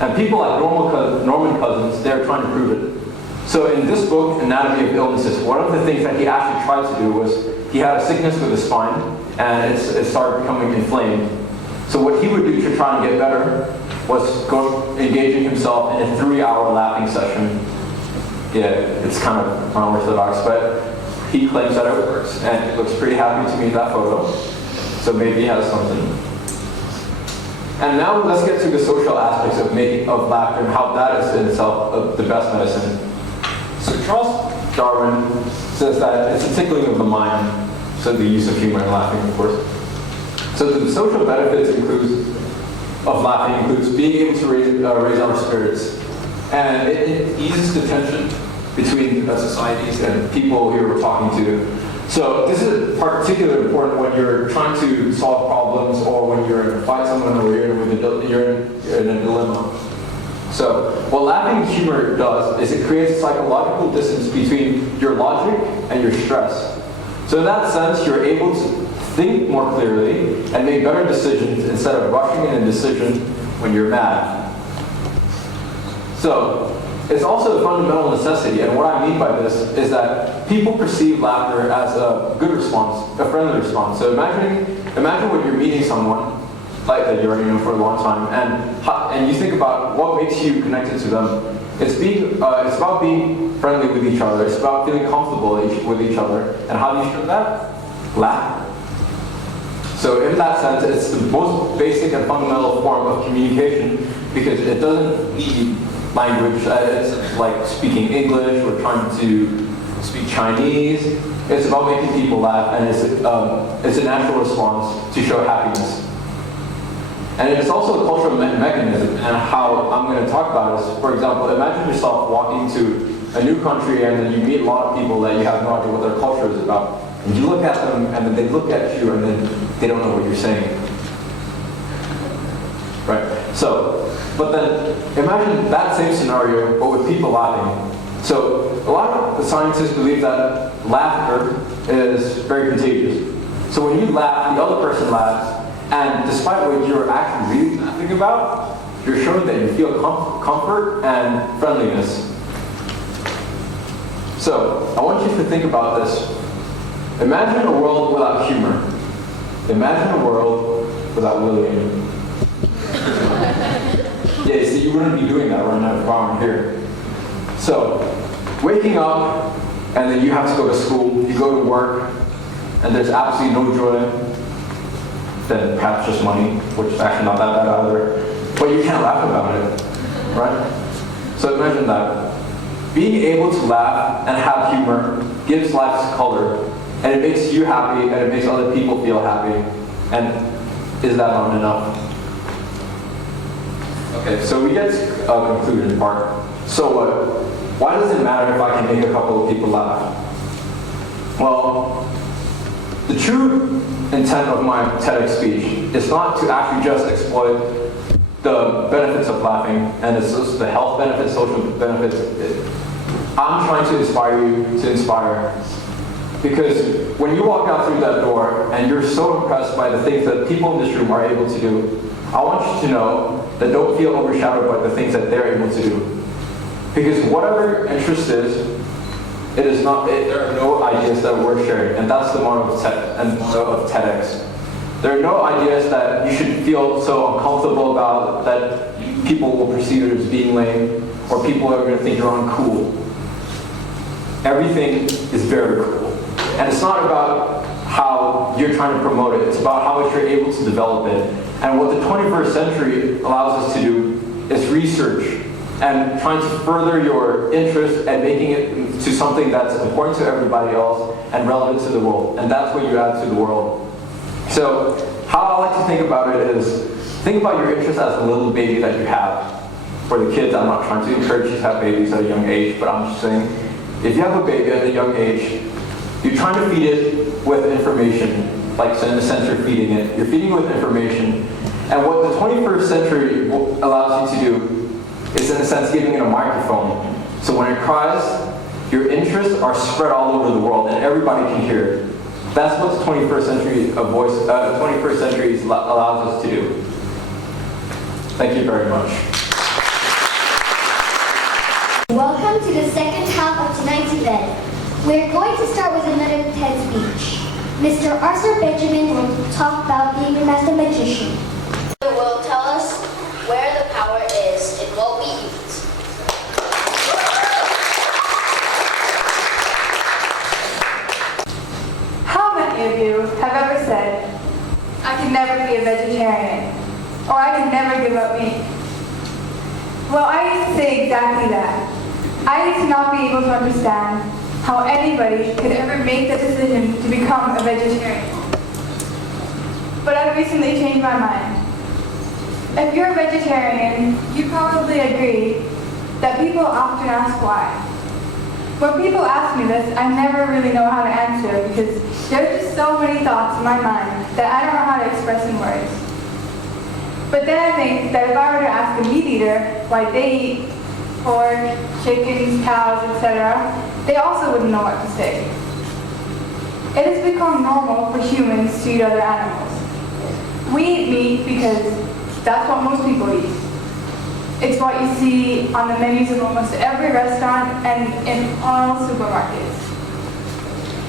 And people like Norman Cousins, they're trying to prove it. So in this book, Anatomy of Illnesses, one of the things that he actually tried to do was he had a sickness with his spine, and it started becoming inflamed. So what he would do to try and get better was go engaging himself in a 3-hour laughing session. Yeah, it's kind of unorthodox, but he claims that it works, and he looks pretty happy to me in that photo. So maybe he has something. And now let's get to the social aspects of laughter and how that is in itself the best medicine. So Charles Darwin says that it's a tickling of the mind, so the use of humor and laughing, of course. So the social benefits of laughing includes being able to raise our spirits, and it eases the tension between societies and people who we're talking to. So this is particularly important when you're trying to solve problems, or when you're in a fight someone, or you're in a dilemma. So what laughing and humor does is it creates a psychological distance between your logic and your stress. So in that sense, you're able to think more clearly and make better decisions instead of rushing in a decision when you're mad. So it's also a fundamental necessity, and what I mean by this is that people perceive laughter as a good response, a friendly response. So imagine when you're meeting someone like that you already know for a long time, and you think about what makes you connected to them. It's about being friendly with each other. It's about feeling comfortable with each other. And how do you show that? Laugh. So in that sense, it's the most basic and fundamental form of communication because it doesn't need language. It's like speaking English or trying to speak Chinese. It's about making people laugh, and it's a natural response to show happiness. And it's also a cultural mechanism, and how I'm going to talk about is, for example, imagine yourself walking to a new country and then you meet a lot of people that you have no idea what their culture is about. And you look at them and then they look at you and then they don't know what you're saying. Right? So, but then imagine that same scenario, but with people laughing. So a lot of the scientists believe that laughter is very contagious. So when you laugh, the other person laughs, and despite what you're actually really laughing about, you're showing that you feel comfort and friendliness. So, I want you to think about this. Imagine a world without humor. Imagine a world without William. Yeah, you see, you wouldn't be doing that right now if I weren't here. So, waking up, and then you have to go to school, you go to work, and there's absolutely no joy. Then perhaps just money, which is actually not that bad either. But you can't laugh about it, right? So imagine that. Being able to laugh and have humor gives life color, and it makes you happy, and it makes other people feel happy. And is that not enough? Okay, so we get to a conclusion part. So what? Why does it matter if I can make a couple of people laugh? Well, the true intent of my TEDx speech is not to actually just exploit the benefits of laughing and the health benefits, social benefits. I'm trying to inspire you to inspire. Because when you walk out through that door and you're so impressed by the things that people in this room are able to do, I want you to know that don't feel overshadowed by the things that they're able to do. Because whatever your interest is, there are no ideas that are worth sharing, and that's the motto of TEDx. There are no ideas that you should feel so uncomfortable about that you people will perceive it as being lame, or people are going to think you're uncool. Everything is very cool. And it's not about how you're trying to promote it, it's about how much you're able to develop it. And what the 21st century allows us to do is research and trying to further your interest and making it to something that's important to everybody else and relevant to the world. And that's what you add to the world. So how I like to think about it is, think about your interest as a little baby that you have. For the kids, I'm not trying to encourage you to have babies at a young age, but I'm just saying, if you have a baby at a young age, you're trying to feed it with information, like in a sense you're feeding it. You're feeding it with information. And what the 21st century allows you to do is, in a sense, giving it a microphone. So when it cries, your interests are spread all over the world and everybody can hear it. That's what the 21st century allows us to do. Thank you very much. Welcome to the second half of tonight's event. We're going to start with another TED speech. Mr. Arthur Benjamin will talk about being a master magician. He will tell us where the power is in what we eat. How many of you have ever said, I can never be a vegetarian, or I can never give up meat? Well, I used to say exactly that. I used to not be able to understand how anybody could ever make the decision to become a vegetarian. But I've recently changed my mind. If you're a vegetarian, you probably agree that people often ask why. When people ask me this, I never really know how to answer because there's just so many thoughts in my mind that I don't know how to express in words. But then I think that if I were to ask a meat eater why they eat pork, chickens, cows, etc., they also wouldn't know what to say. It has become normal for humans to eat other animals. We eat meat because that's what most people eat. It's what you see on the menus of almost every restaurant and in all supermarkets.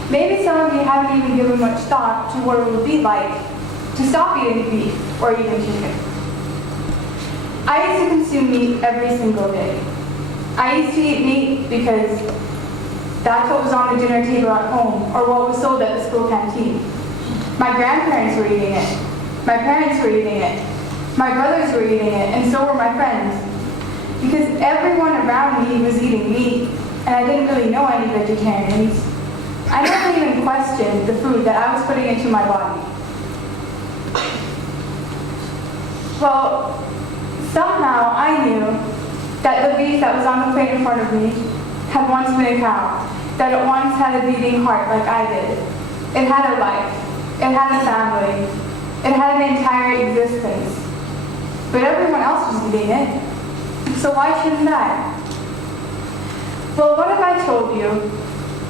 Maybe some of you haven't even given much thought to what it would be like to stop eating beef or even chicken. I used to consume meat every single day. I used to eat meat because that's what was on the dinner table at home or what was sold at the school canteen. My grandparents were eating it. My parents were eating it. My brothers were eating it, and so were my friends. Because everyone around me was eating meat, and I didn't really know any vegetarians. I never even questioned the food that I was putting into my body. Well, somehow I knew that the beef that was on the plate in front of me had once been a cow, that it once had a beating heart like I did. It had a life. It had a family. It had an entire existence. But everyone else was eating it. So why shouldn't I? Well, what if I told you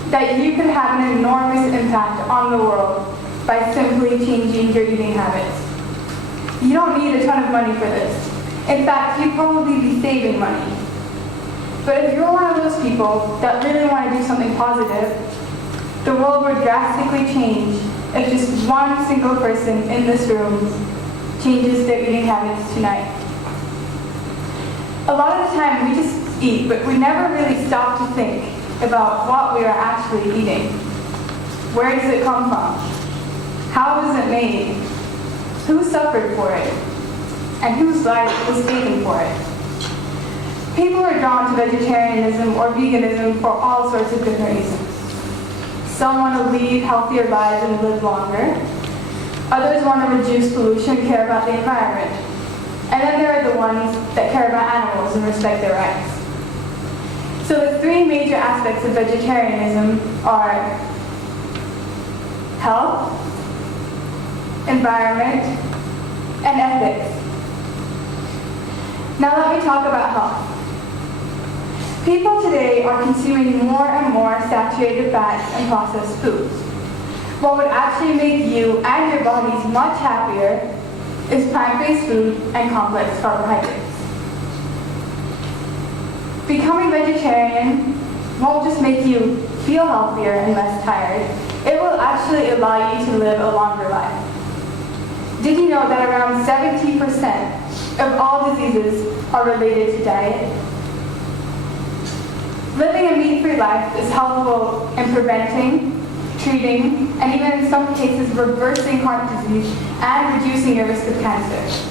that you could have an enormous impact on the world by simply changing your eating habits? You don't need a ton of money for this. In fact, you'd probably be saving money. But if you're one of those people that really want to do something positive, the world would drastically change if just one single person in this room changes their eating habits tonight. A lot of the time we just eat, but we never really stop to think about what we are actually eating. Where does it come from? How was it made? Who suffered for it? And whose life was taken for it? People are drawn to vegetarianism or veganism for all sorts of different reasons. Some want to lead healthier lives and live longer. Others want to reduce pollution and care about the environment. And then there are the ones that care about animals and respect their rights. So the three major aspects of vegetarianism are health, environment, and ethics. Now let me talk about health. People today are consuming more and more saturated fats and processed foods. What would actually make you and your bodies much happier is plant-based food and complex carbohydrates. Becoming vegetarian won't just make you feel healthier and less tired, it will actually allow you to live a longer life. Did you know that around 70% of all diseases are related to diet. Living a meat-free life is helpful in preventing, treating, and even in some cases reversing heart disease and reducing your risk of cancer.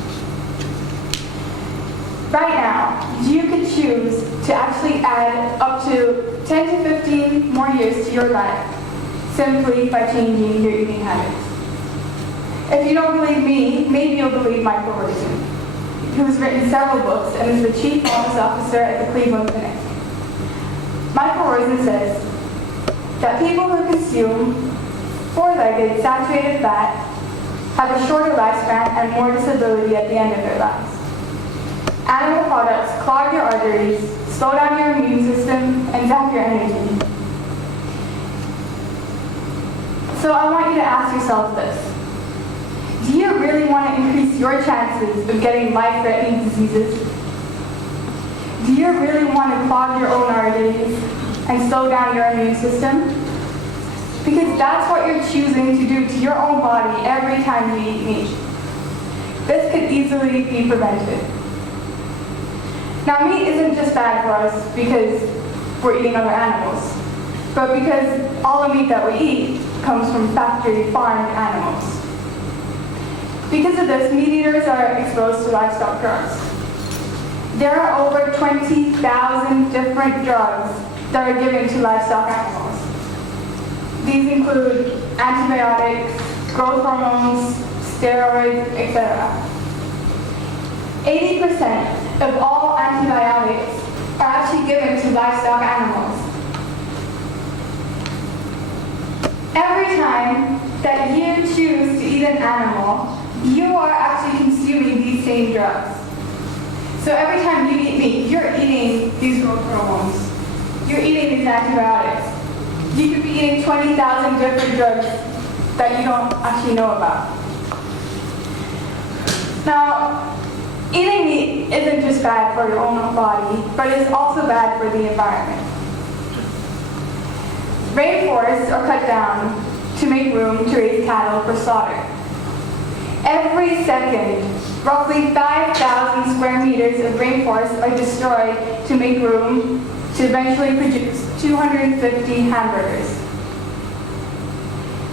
Right now, you could choose to actually add up to 10 to 15 more years to your life simply by changing your eating habits. If you don't believe me, maybe you'll believe Michael Rosen, who's written several books and is the Chief Wellness Officer at the Cleveland Clinic. Michael Rosen says that people who consume four-legged saturated fat have a shorter lifespan and more disability at the end of their lives. Animal products clog your arteries, slow down your immune system, and zap your energy. So I want you to ask yourself this. Do you really want to increase your chances of getting life-threatening diseases? Do you really want to clog your own arteries and slow down your immune system? Because that's what you're choosing to do to your own body every time you eat meat. This could easily be prevented. Now, meat isn't just bad for us because we're eating other animals, but because all the meat that we eat comes from factory farmed animals. Because of this, meat eaters are exposed to livestock drugs. There are over 20,000 different drugs that are given to livestock animals. These include antibiotics, growth hormones, steroids, etc. 80% of all antibiotics are actually given to livestock animals. Every time that you choose to eat an animal, you are actually consuming these same drugs. So every time you eat meat, you're eating these growth hormones. You're eating these antibiotics. You could be eating 20,000 different drugs that you don't actually know about. Now, eating meat isn't just bad for your own body, but it's also bad for the environment. Rainforests are cut down to make room to raise cattle for slaughter. Every second, roughly 5,000 square meters of rainforest are destroyed to make room to eventually produce 250 hamburgers.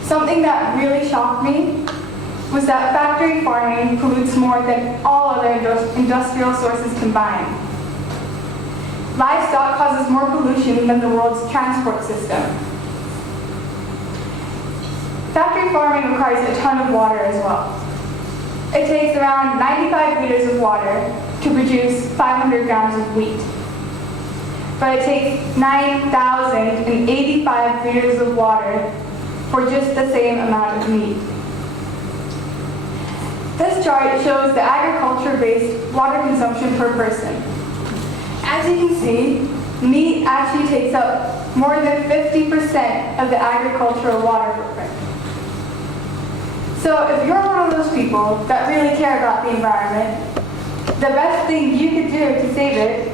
Something that really shocked me was that factory farming pollutes more than all other industrial sources combined. Livestock causes more pollution than the world's transport system. Factory farming requires a ton of water as well. It takes around 95 liters of water to produce 500 grams of wheat. But it takes 9,085 liters of water for just the same amount of meat. This chart shows the agriculture-based water consumption per person. As you can see, meat actually takes up more than 50% of the agricultural water footprint. So if you're one of those people that really care about the environment, the best thing you could do to save it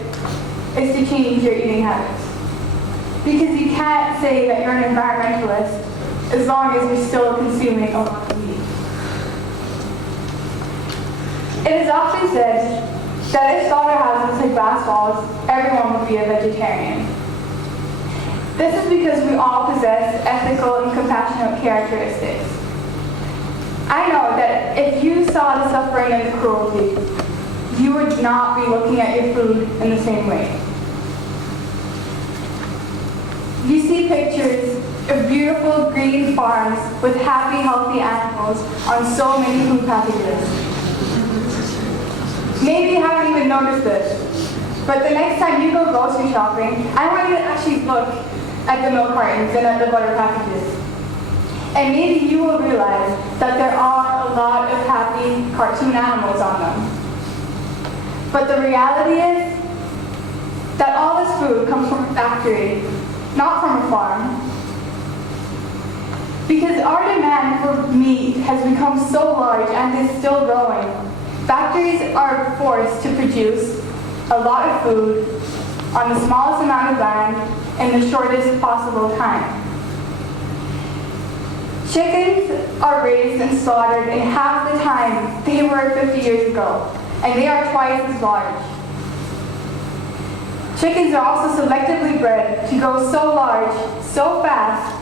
is to change your eating habits. Because you can't say that you're an environmentalist as long as you're still consuming a lot of meat. It is often said that if slaughterhouses had glass walls, everyone would be a vegetarian. This is because we all possess ethical and compassionate characteristics. I know that if you saw the suffering and the cruelty, you would not be looking at your food in the same way. You see pictures of beautiful green farms with happy, healthy animals on so many food packages. Maybe you haven't even noticed this, but the next time you go grocery shopping, I want you to actually look at the milk cartons and at the butter packages. And maybe you will realize that there are a lot of happy cartoon animals on them. But the reality is that all this food comes from a factory, not from a farm. Because our demand for meat has become so large and is still growing, factories are forced to produce a lot of food on the smallest amount of land in the shortest possible time. Chickens are raised and slaughtered in half the time they were 50 years ago. and they are twice as large. Chickens are also selectively bred to grow so large, so fast,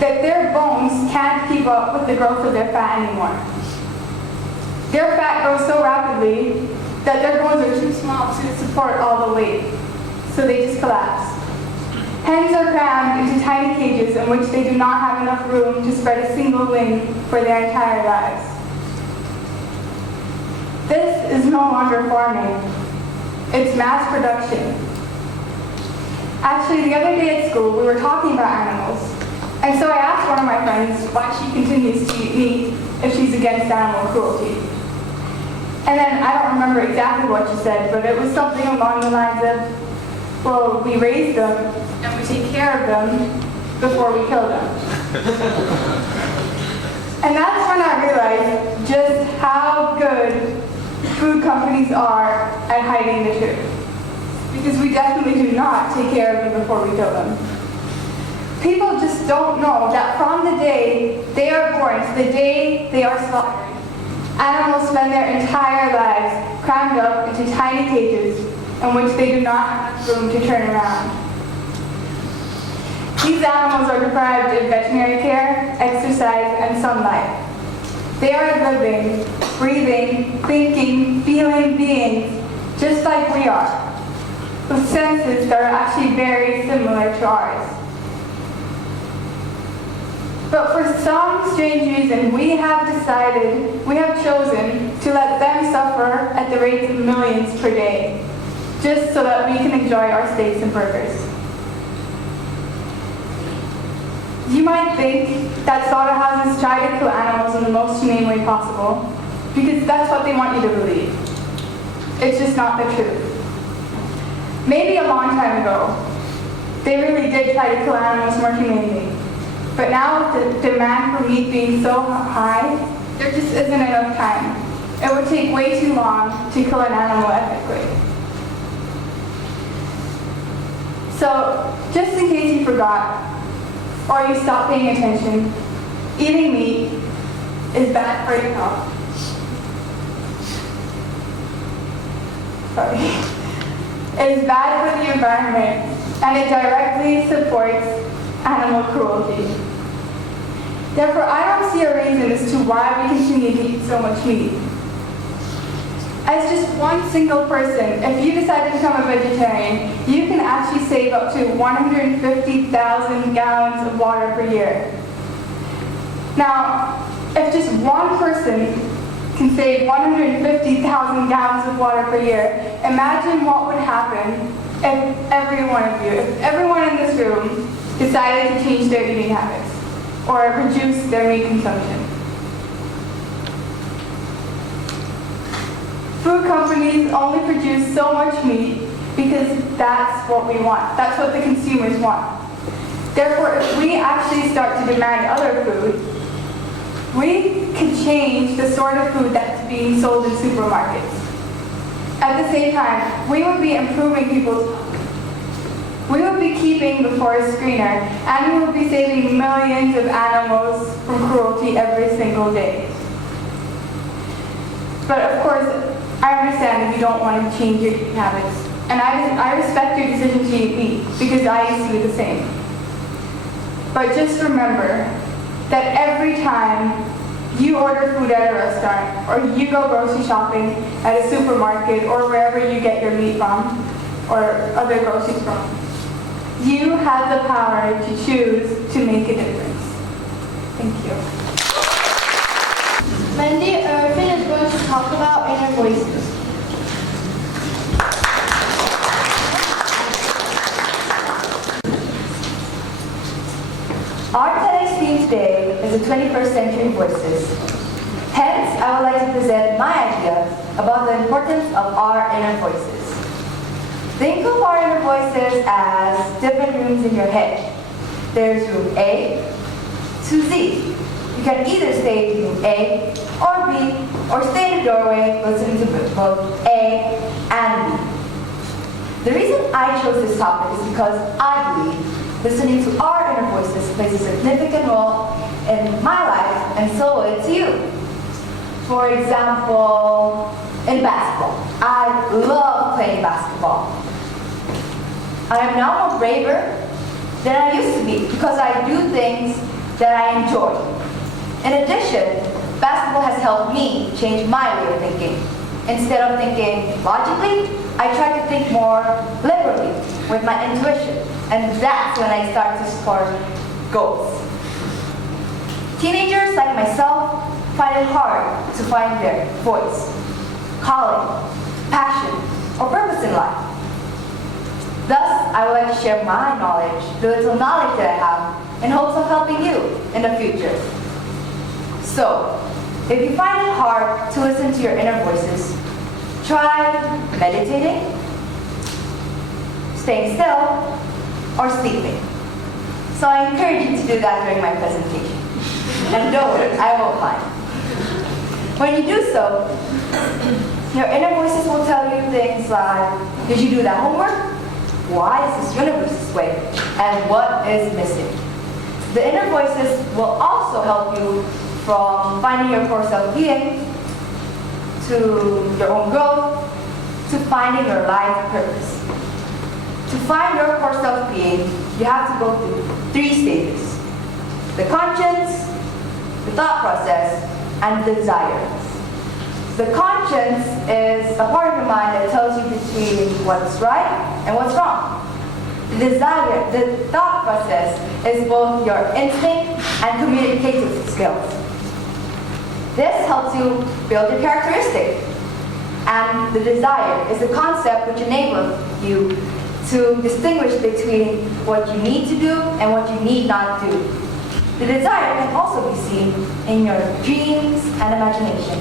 that their bones can't keep up with the growth of their fat anymore. Their fat grows so rapidly that their bones are too small to support all the weight, so they just collapse. Hens are crammed into tiny cages in which they do not have enough room to spread a single wing for their entire lives. This is no longer farming. It's mass production. Actually, the other day at school, we were talking about animals. And so I asked one of my friends why she continues to eat meat if she's against animal cruelty. And then I don't remember exactly what she said, but it was something along the lines of, well, we raise them and we take care of them before we kill them. And that's when I realized just how good food companies are at hiding the truth. Because we definitely do not take care of them before we kill them. People just don't know that from the day they are born to the day they are slaughtered, animals spend their entire lives crammed up into tiny cages in which they do not have room to turn around. These animals are deprived of veterinary care, exercise, and sunlight. They are living, breathing, thinking, feeling beings just like we are, with senses that are actually very similar to ours. But for some strange reason, we have chosen to let them suffer at the rates of millions per day, just so that we can enjoy our steaks and burgers. You might think that slaughterhouses try to kill animals in the most humane way possible, because that's what they want you to believe. It's just not the truth. Maybe a long time ago, they really did try to kill animals more humanely. But now with the demand for meat being so high, there just isn't enough time. It would take way too long to kill an animal ethically. So, just in case you forgot, or you stopped paying attention, eating meat is bad for your health. Sorry. It is bad for the environment, and it directly supports animal cruelty. Therefore, I don't see a reason as to why we continue to eat so much meat. As just one single person, if you decide to become a vegetarian, you can actually save up to 150,000 gallons of water per year. Now, if just one person can save 150,000 gallons of water per year, imagine what would happen if every one of you, if everyone in this room decided to change their eating habits or reduce their meat consumption. Food companies only produce so much meat because that's what we want. That's what the consumers want. Therefore, if we actually start to demand other food, we could change the sort of food that's being sold in supermarkets. At the same time, we would be improving people's health. We would be keeping the forest greener, and we would be saving millions of animals from cruelty every single day. But of course, I understand if you don't want to change your eating habits. And I respect your decision to eat meat, because I used to do the same. But just remember that every time you order food at a restaurant, or you go grocery shopping at a supermarket, or wherever you get your meat from, or other groceries from, you have the power to choose to make a difference. Thank you. Wendy Irvin is going to talk about inner voices. Our TEDx theme today is the 21st century voices. Hence, I would like to present my idea about the importance of our inner voices. Think of our inner voices as different rooms in your head. There's room A to Z. You can either stay in room A or B, or stay in the doorway listening to both A and B. The reason I chose this topic is because I believe listening to our inner voices plays a significant role in my life, and so will it to you. For example, in basketball. I love playing basketball. I am now more braver than I used to be because I do things that I enjoy. In addition, basketball has helped me change my way of thinking. Instead of thinking logically, I try to think more liberally with my intuition. And that's when I start to score goals. Teenagers like myself find it hard to find their voice, calling, passion, or purpose in life. Thus, I would like to share my knowledge, the little knowledge that I have, in hopes of helping you in the future. So, if you find it hard to listen to your inner voices, try meditating, staying still, or sleeping. So I encourage you to do that during my presentation. And don't worry, I won't mind. When you do so, your inner voices will tell you things like, did you do that homework? Why is this universe this way? And what is missing? The inner voices will also help you from finding your core self-being, to your own growth, to finding your life purpose. To find your core self-being, you have to go through 3 stages: the conscience, the thought process, and the desire. The conscience is a part of your mind that tells you between what's right and what's wrong. The desire, the thought process, is both your instinct and communicative skills. This helps you build your characteristic. And the desire is the concept which enables you to distinguish between what you need to do and what you need not do. The desire can also be seen in your dreams and imagination.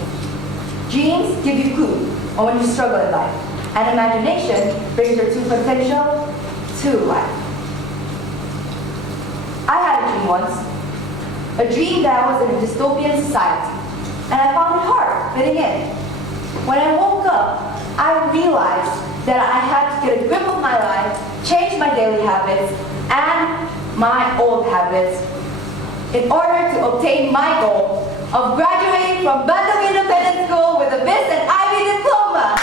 Dreams give you clue on when you struggle in life, and imagination brings your true potential to life. I had a dream once, a dream that I was in a dystopian society, and I found it hard fitting in. When I woke up, I realized that I had to get a grip of my life, change my daily habits and my old habits in order to obtain my goal of graduating from Bandung Independent School with a BIS and IB diploma.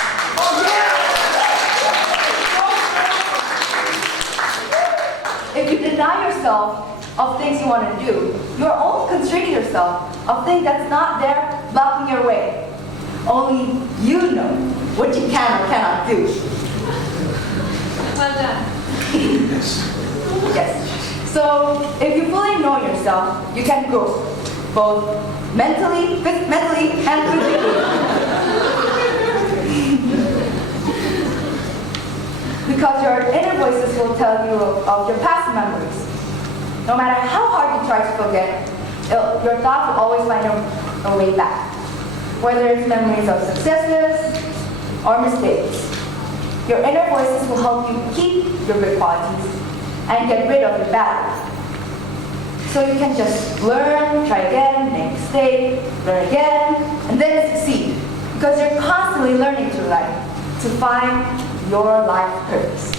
If you deny yourself of things you want to do, you're only constraining yourself of things that's not there blocking your way. Only you know what you can or cannot do. Well done. Yes. So if you fully know yourself, you can grow, both mentally and physically. Because your inner voices will tell you of your past memories. No matter how hard you try to forget, your thoughts will always find a way back. Whether it's memories of successes or mistakes. Your inner voices will help you keep your good qualities and get rid of your bad. So you can just learn, try again, make a mistake, learn again, and then succeed. Because you're constantly learning through life to find your life purpose.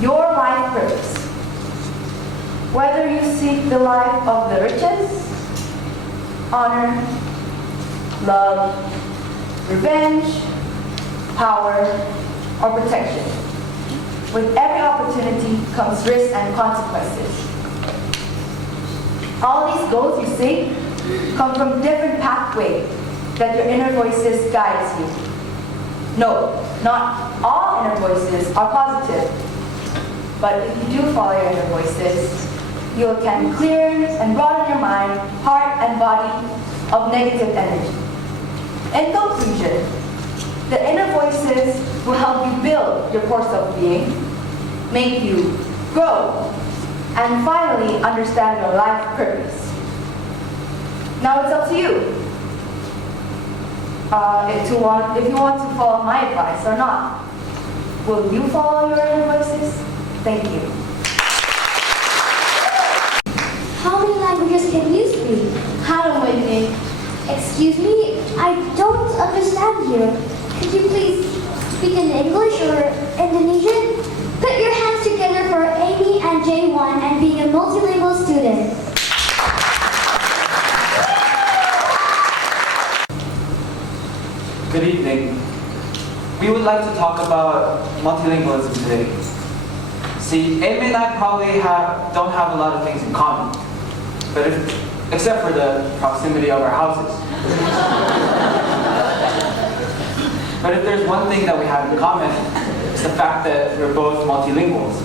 Your life purpose. Whether you seek the life of the riches, honor, love, revenge, power, or protection. With every opportunity comes risks and consequences. All these goals you seek come from different pathways that your inner voices guides you. No, not all inner voices are positive. But if you do follow your inner voices, you can clear and broaden your mind, heart, and body of negative energy. In conclusion, the inner voices will help you build your core self-being, make you grow, and finally understand your life purpose. Now it's up to you if you want to follow my advice or not. Will you follow your inner voices? Thank you. How many languages can you speak? Haramwini. Excuse me, I don't understand you. Could you please speak in English or Indonesian? Put your hands together for Amy and J1 and being a multilingual student. Good evening. we would like to talk about multilingualism today. See, Amy and I probably don't have a lot of things in common, but except for the proximity of our houses. But if there's one thing that we have in common, it's the fact that we're both multilinguals.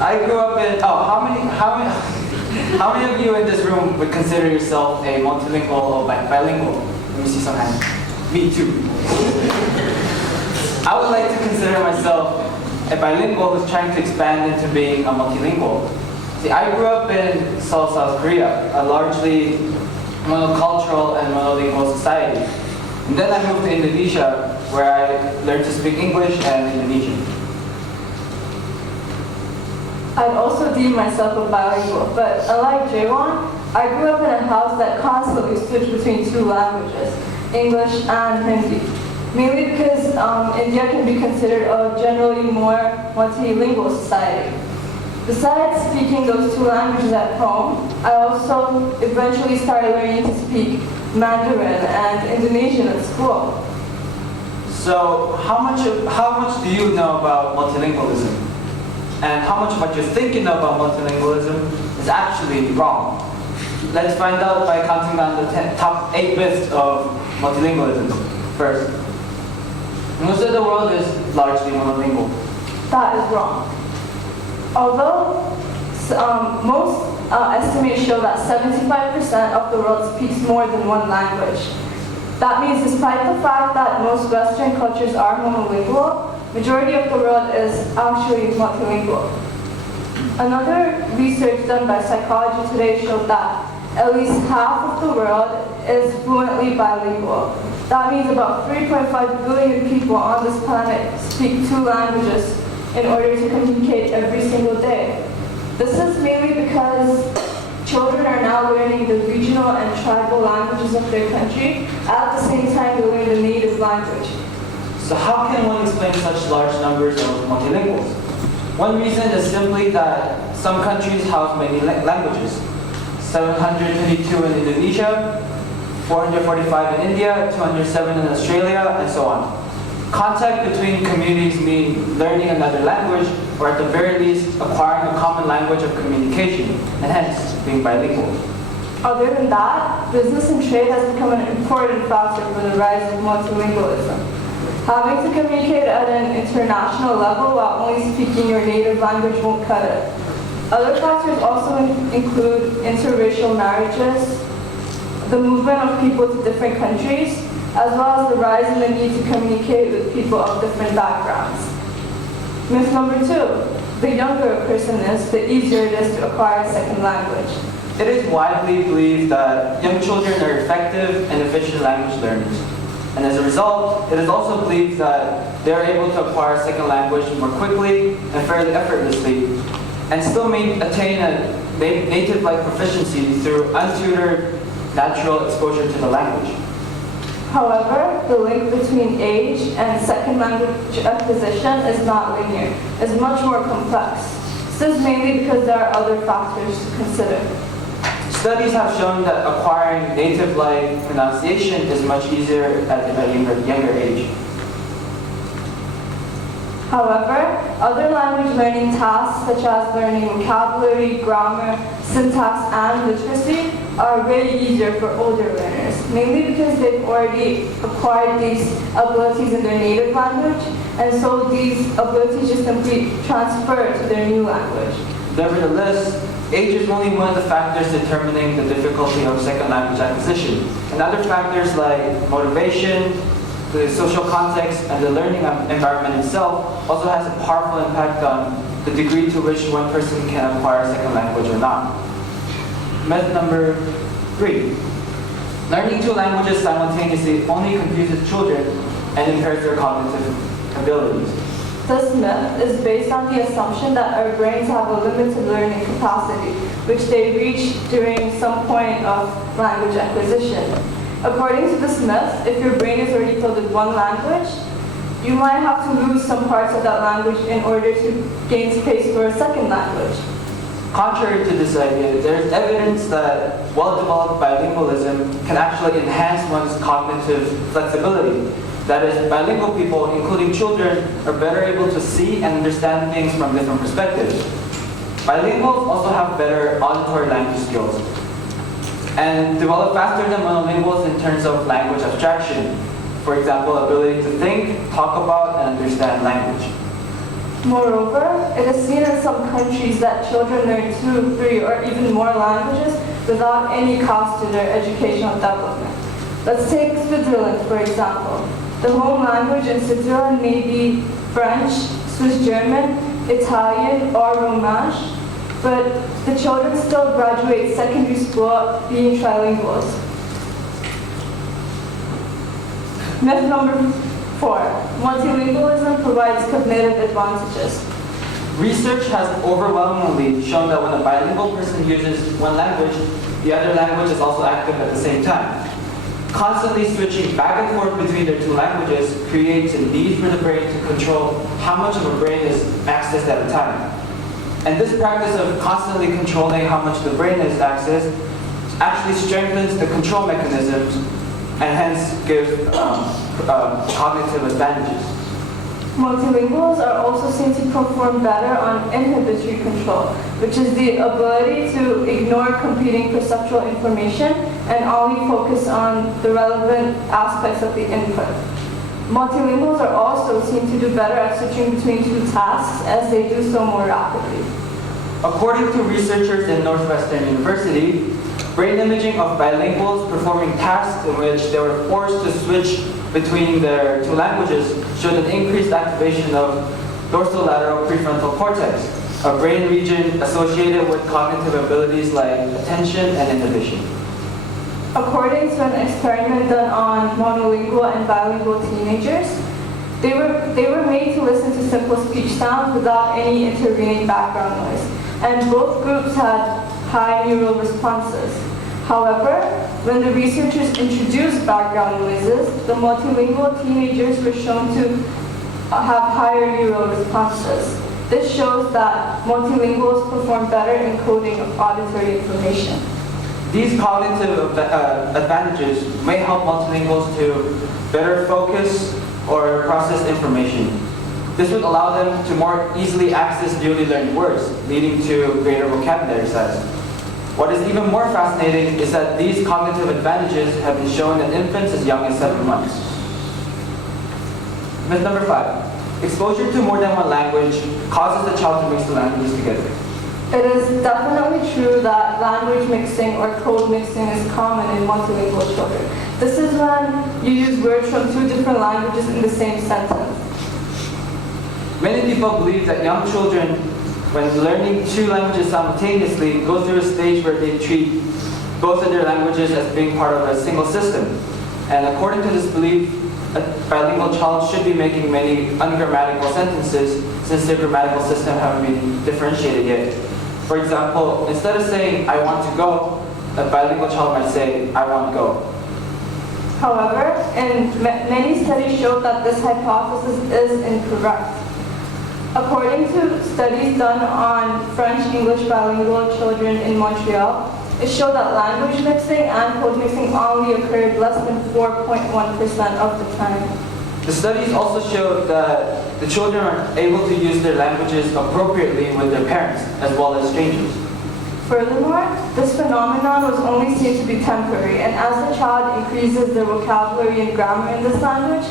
I grew up in, how many of you in this room would consider yourself a multilingual or bilingual? Let me see some hands. Me too. I would like to consider myself a bilingual who's trying to expand into being a multilingual. See, I grew up in Seoul, South Korea, a largely monocultural and monolingual society. And then I moved to Indonesia, where I learned to speak English and Indonesian. I'd also deem myself a bilingual, but unlike Jaewon, I grew up in a house that constantly switched between two languages, English and Hindi. Mainly because India can be considered a generally more multilingual society. Besides speaking those two languages at home, I also eventually started learning to speak Mandarin and Indonesian at school. So how much do you know about multilingualism? And how much of what you're thinking about multilingualism is actually wrong? Let's find out by counting down the top 8 myths of multilingualism. First, most of the world is largely monolingual. That is wrong. Although most estimates show that 75% of the world speaks more than one language. That means despite the fact that most Western cultures are monolingual, majority of the world is actually multilingual. Another research done by Psychology Today showed that at least half of the world is fluently bilingual. That means about 3.5 billion people on this planet speak 2 languages in order to communicate every single day. This is mainly because children are now learning the regional and tribal languages of their country at the same time they learn the native language. So how can one explain such large numbers of multilinguals? One reason is simply that some countries house many languages. 722 in Indonesia, 445 in India, 207 in Australia, and so on. Contact between communities mean learning another language, or at the very least, acquiring a common language of communication, and hence, being bilingual. Other than that, business and trade has become an important factor for the rise of multilingualism. Having to communicate at an international level while only speaking your native language won't cut it. Other factors also include interracial marriages, the movement of people to different countries, as well as the rise in the need to communicate with people of different backgrounds. Myth number 2, the younger a person is, the easier it is to acquire a second language. It is widely believed that young children are effective and efficient language learners. And as a result, it is also believed that they are able to acquire a second language more quickly and fairly effortlessly, and still attain a native-like proficiency through untutored natural exposure to the language. However, the link between age and second language acquisition is not linear. It's much more complex. This is mainly because there are other factors to consider. Studies have shown that acquiring native-like pronunciation is much easier at a younger age. However, other language learning tasks such as learning vocabulary, grammar, syntax, and literacy are way easier for older learners, mainly because they've already acquired these abilities in their native language, and so these abilities just simply transfer to their new language. Nevertheless, age is only one of the factors determining the difficulty of second language acquisition, and other factors like motivation, the social context, and the learning environment itself also has a powerful impact on the degree to which one person can acquire a second language or not. Myth number 3. Learning 2 languages simultaneously only confuses children and impairs their cognitive abilities. This myth is based on the assumption that our brains have a limited learning capacity, which they reach during some point of language acquisition. According to this myth, if your brain is already filled with one language, you might have to lose some parts of that language in order to gain space for a second language. Contrary to this idea, there is evidence that well-developed bilingualism can actually enhance one's cognitive flexibility. That is, bilingual people, including children, are better able to see and understand things from different perspectives. Bilinguals also have better auditory language skills and develop faster than monolinguals in terms of language abstraction. For example, ability to think, talk about, and understand language. Moreover, it is seen in some countries that children learn 2, 3, or even more languages without any cost to their educational development. Let's take Switzerland, for example. The home language in Switzerland may be French, Swiss German, Italian, or Romansh, but the children still graduate secondary school being trilinguals. Myth number 4. Multilingualism provides cognitive advantages. Research has overwhelmingly shown that when a bilingual person uses one language, the other language is also active at the same time. Constantly switching back and forth between their two languages creates a need for the brain to control how much of a brain is accessed at a time. And this practice of constantly controlling how much the brain is accessed actually strengthens the control mechanisms and hence gives cognitive advantages. Multilinguals are also seen to perform better on inhibitory control, which is the ability to ignore competing perceptual information and only focus on the relevant aspects of the input. Multilinguals are also seen to do better at switching between two tasks as they do so more rapidly. According to researchers in Northwestern University, brain imaging of bilinguals performing tasks in which they were forced to switch between their two languages showed an increased activation of dorsolateral prefrontal cortex, a brain region associated with cognitive abilities like attention and inhibition. According to an experiment done on monolingual and bilingual teenagers, they were made to listen to simple speech sounds without any intervening background noise, and both groups had high neural responses. However, when the researchers introduced background noises, the multilingual teenagers were shown to have higher neural responses. This shows that multilinguals perform better in coding of auditory information. These cognitive advantages may help multilinguals to better focus or process information. This would allow them to more easily access newly learned words, leading to greater vocabulary size. What is even more fascinating is that these cognitive advantages have been shown in infants as young as 7 months. Myth number 5. Exposure to more than one language causes the child to mix the languages together. It is definitely true that language mixing or code mixing is common in multilingual children. This is when you use words from 2 different languages in the same sentence. Many people believe that young children, when learning 2 languages simultaneously, go through a stage where they treat both of their languages as being part of a single system. And according to this belief, a bilingual child should be making many ungrammatical sentences since their grammatical system haven't been differentiated yet. For example, instead of saying, I want to go, a bilingual child might say, I want to go. However, many studies show that this hypothesis is incorrect. According to studies done on French-English bilingual children in Montreal, it showed that language mixing and code mixing only occurred less than 4.1% of the time. The studies also showed that the children are able to use their languages appropriately with their parents, as well as strangers. Furthermore, this phenomenon was only seen to be temporary, and as the child increases their vocabulary and grammar in this language,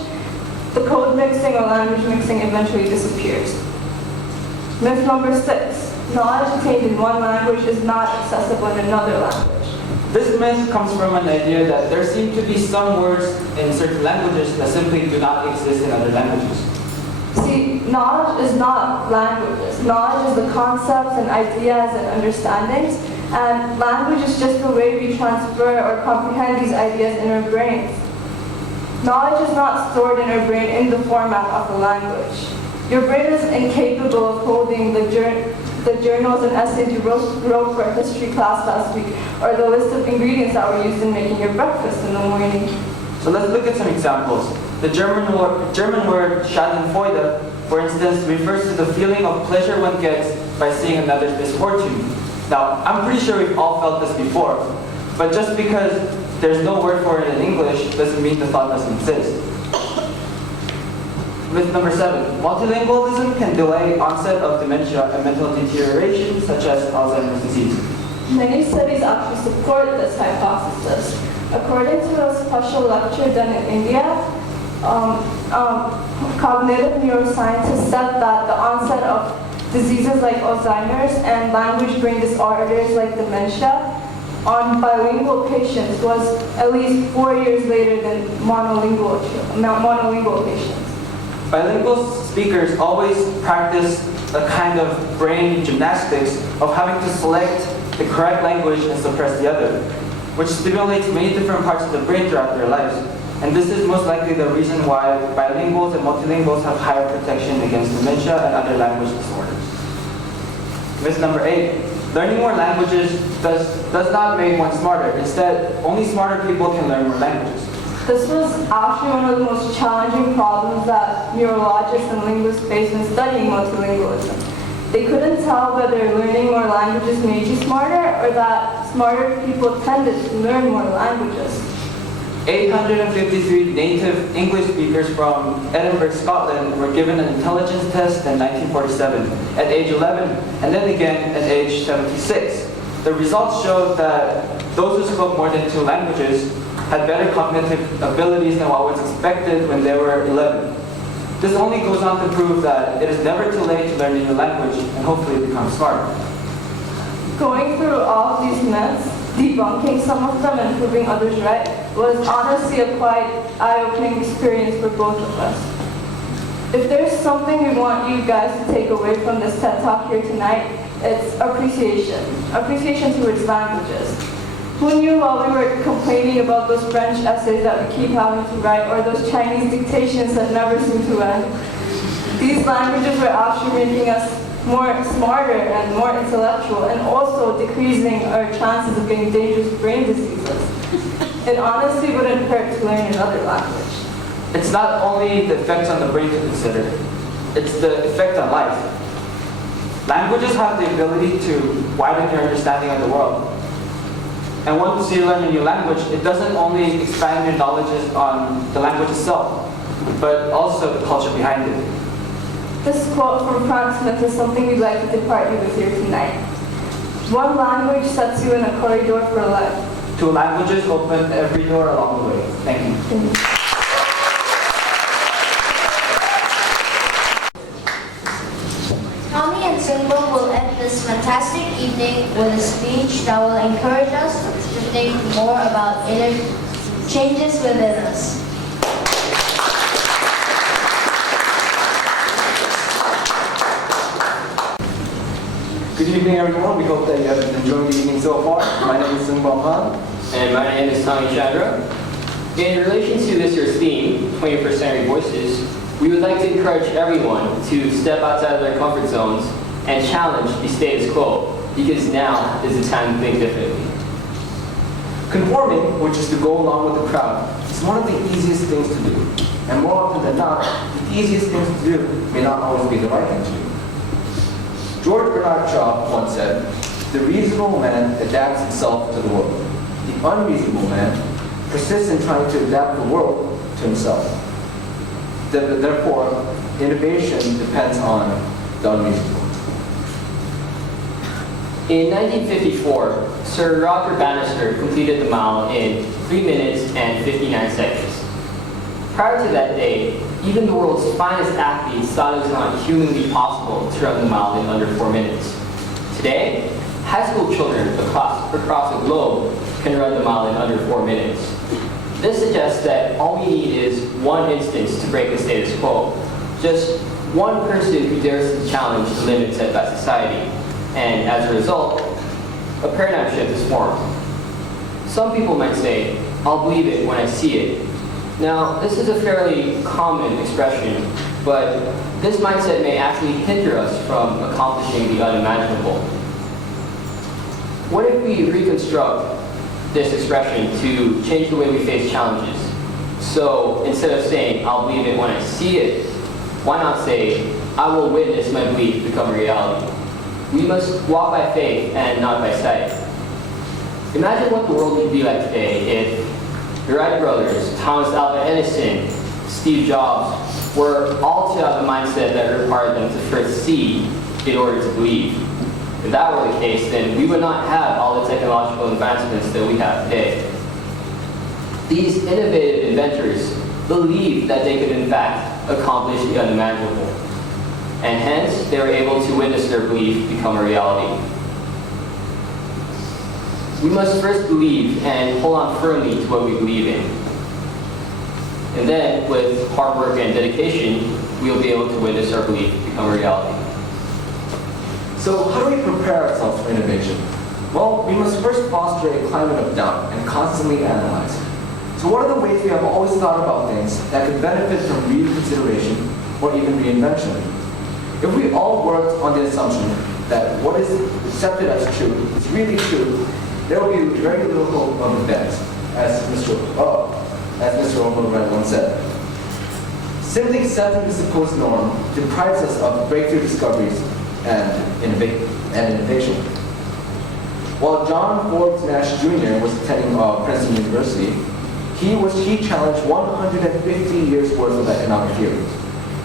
the code mixing or language mixing eventually disappears. Myth number 6. Knowledge attained in one language is not accessible in another language. This myth comes from an idea that there seem to be some words in certain languages that simply do not exist in other languages. See, knowledge is not languages. Knowledge is the concepts and ideas and understandings, and language is just the way we transfer or comprehend these ideas in our brains. Knowledge is not stored in our brain in the format of a language. Your brain is incapable of holding the journals and essays you wrote for a history class last week, or the list of ingredients that were used in making your breakfast in the morning. So let's look at some examples. The German word Schadenfreude, for instance, refers to the feeling of pleasure one gets by seeing another's misfortune. Now, I'm pretty sure we've all felt this before, but just because there's no word for it in English doesn't mean the thought doesn't exist. Myth number 7, multilingualism can delay onset of dementia and mental deterioration such as Alzheimer's disease. Many studies actually support this hypothesis. According to a special lecture done in India, cognitive neuroscientists said that the onset of diseases like Alzheimer's and language brain disorders like dementia on bilingual patients was at least 4 years later than monolingual patients. Bilingual speakers always practice a kind of brain gymnastics of having to select the correct language and suppress the other, which stimulates many different parts of the brain throughout their lives. And this is most likely the reason why bilinguals and multilinguals have higher protection against dementia and other language disorders. Myth number 8, learning more languages does not make one smarter. Instead, only smarter people can learn more languages. This was actually one of the most challenging problems that neurologists and linguists face when studying multilingualism. They couldn't tell whether learning more languages made you smarter or that smarter people tended to learn more languages. 853 native English speakers from Edinburgh, Scotland were given an intelligence test in 1947 at age 11 and then again at age 76. The results showed that those who spoke more than 2 languages had better cognitive abilities than what was expected when they were 11. This only goes on to prove that it is never too late to learn a new language and hopefully become smarter. Going through all of these myths, debunking some of them and proving others right, was honestly a quite eye-opening experience for both of us. If there's something we want you guys to take away from this TED Talk here tonight, it's appreciation. Appreciation towards languages. Who knew while we were complaining about those French essays that we keep having to write or those Chinese dictations that never seem to end? These languages were actually making us more smarter and more intellectual and also decreasing our chances of getting dangerous brain diseases. It honestly wouldn't hurt to learn another language. It's not only the effects on the brain to consider, it's the effect on life. Languages have the ability to widen your understanding of the world. And once you learn a new language, it doesn't only expand your knowledge on the language itself, but also the culture behind it. This quote from Frank Smith is something we'd like to depart you with here tonight. One language sets you in a corridor for life. 2 languages open every door along the way. Thank you. Tommy and Simba will end this fantastic evening with a speech that will encourage us to think more about inner changes within us. Good evening, everyone. We hope that you have enjoyed the evening so far. My name is Sung Bong Han. And my name is Tommy Chandra. In relation to this year's theme, 21st Century Voices, we would like to encourage everyone to step outside of their comfort zones and challenge the status quo, because now is the time to think differently. Conforming, which is to go along with the crowd, is one of the easiest things to do. And more often than not, the easiest things to do may not always be the right thing to do. George Bernard Shaw once said, "The reasonable man adapts himself to the world. The unreasonable man persists in trying to adapt the world to himself." Therefore, innovation depends on the unreasonable. In 1954, Sir Roger Bannister completed the mile in 3 minutes and 59 seconds. Prior to that day, even the world's finest athletes thought it was not humanly possible to run the mile in under 4 minutes. Today, high school children across the globe can run the mile in under 4 minutes. This suggests that all we need is one instance to break the status quo. Just one person who dares to challenge the limits set by society. And as a result, a paradigm shift is formed. Some people might say, "I'll believe it when I see it." Now, this is a fairly common expression, but this mindset may actually hinder us from accomplishing the unimaginable. What if we reconstruct this expression to change the way we face challenges? So instead of saying, "I'll believe it when I see it," why not say, "I will witness my belief become reality"? We must walk by faith and not by sight. Imagine what the world would be like today if the Wright brothers, Thomas Alva Edison, Steve Jobs, were all to have a mindset that required them to first see in order to believe. If that were the case, then we would not have all the technological advancements that we have today. These innovative inventors believed that they could in fact accomplish the unimaginable, and hence they were able to witness their belief become a reality. We must first believe and hold on firmly to what we believe in. And then, with hard work and dedication, we'll be able to witness our belief become a reality. So how do we prepare ourselves for innovation? Well, we must first foster a climate of doubt and constantly analyze. So what are the ways we have always thought about things that could benefit from reconsideration or even reinvention? If we all worked on the assumption that what is accepted as true is really true, there will be very little hope of advance, as Mr. Overman once said. Simply accepting the supposed norm deprives us of breakthrough discoveries and innovation. While John Forbes Nash Jr. was attending Princeton University, he challenged 150 years worth of economic theory.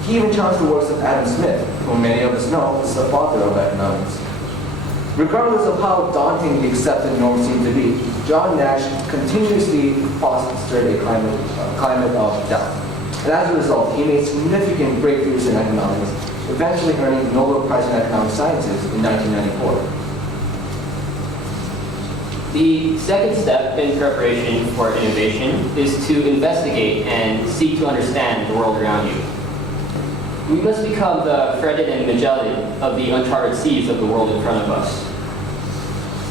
He even challenged the works of Adam Smith, whom many of us know is the father of economics. Regardless of how daunting the accepted norm seemed to be, John Nash continuously fostered a climate of doubt. And as a result, he made significant breakthroughs in economics, eventually earning the Nobel Prize in Economic Sciences in 1994. The second step in preparation for innovation is to investigate and seek to understand the world around you. We must become the Frederick and Magellan of the uncharted seas of the world in front of us.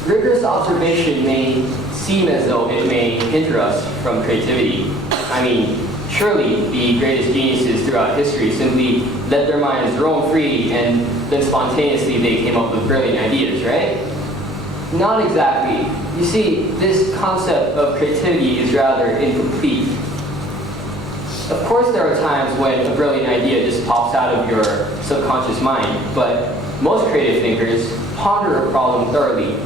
Rigorous observation may seem as though it may hinder us from creativity. I mean, surely the greatest geniuses throughout history simply let their minds roam free and then spontaneously they came up with brilliant ideas, right? Not exactly. You see, this concept of creativity is rather incomplete. Of course, there are times when a brilliant idea just pops out of your subconscious mind, but most creative thinkers ponder a problem thoroughly,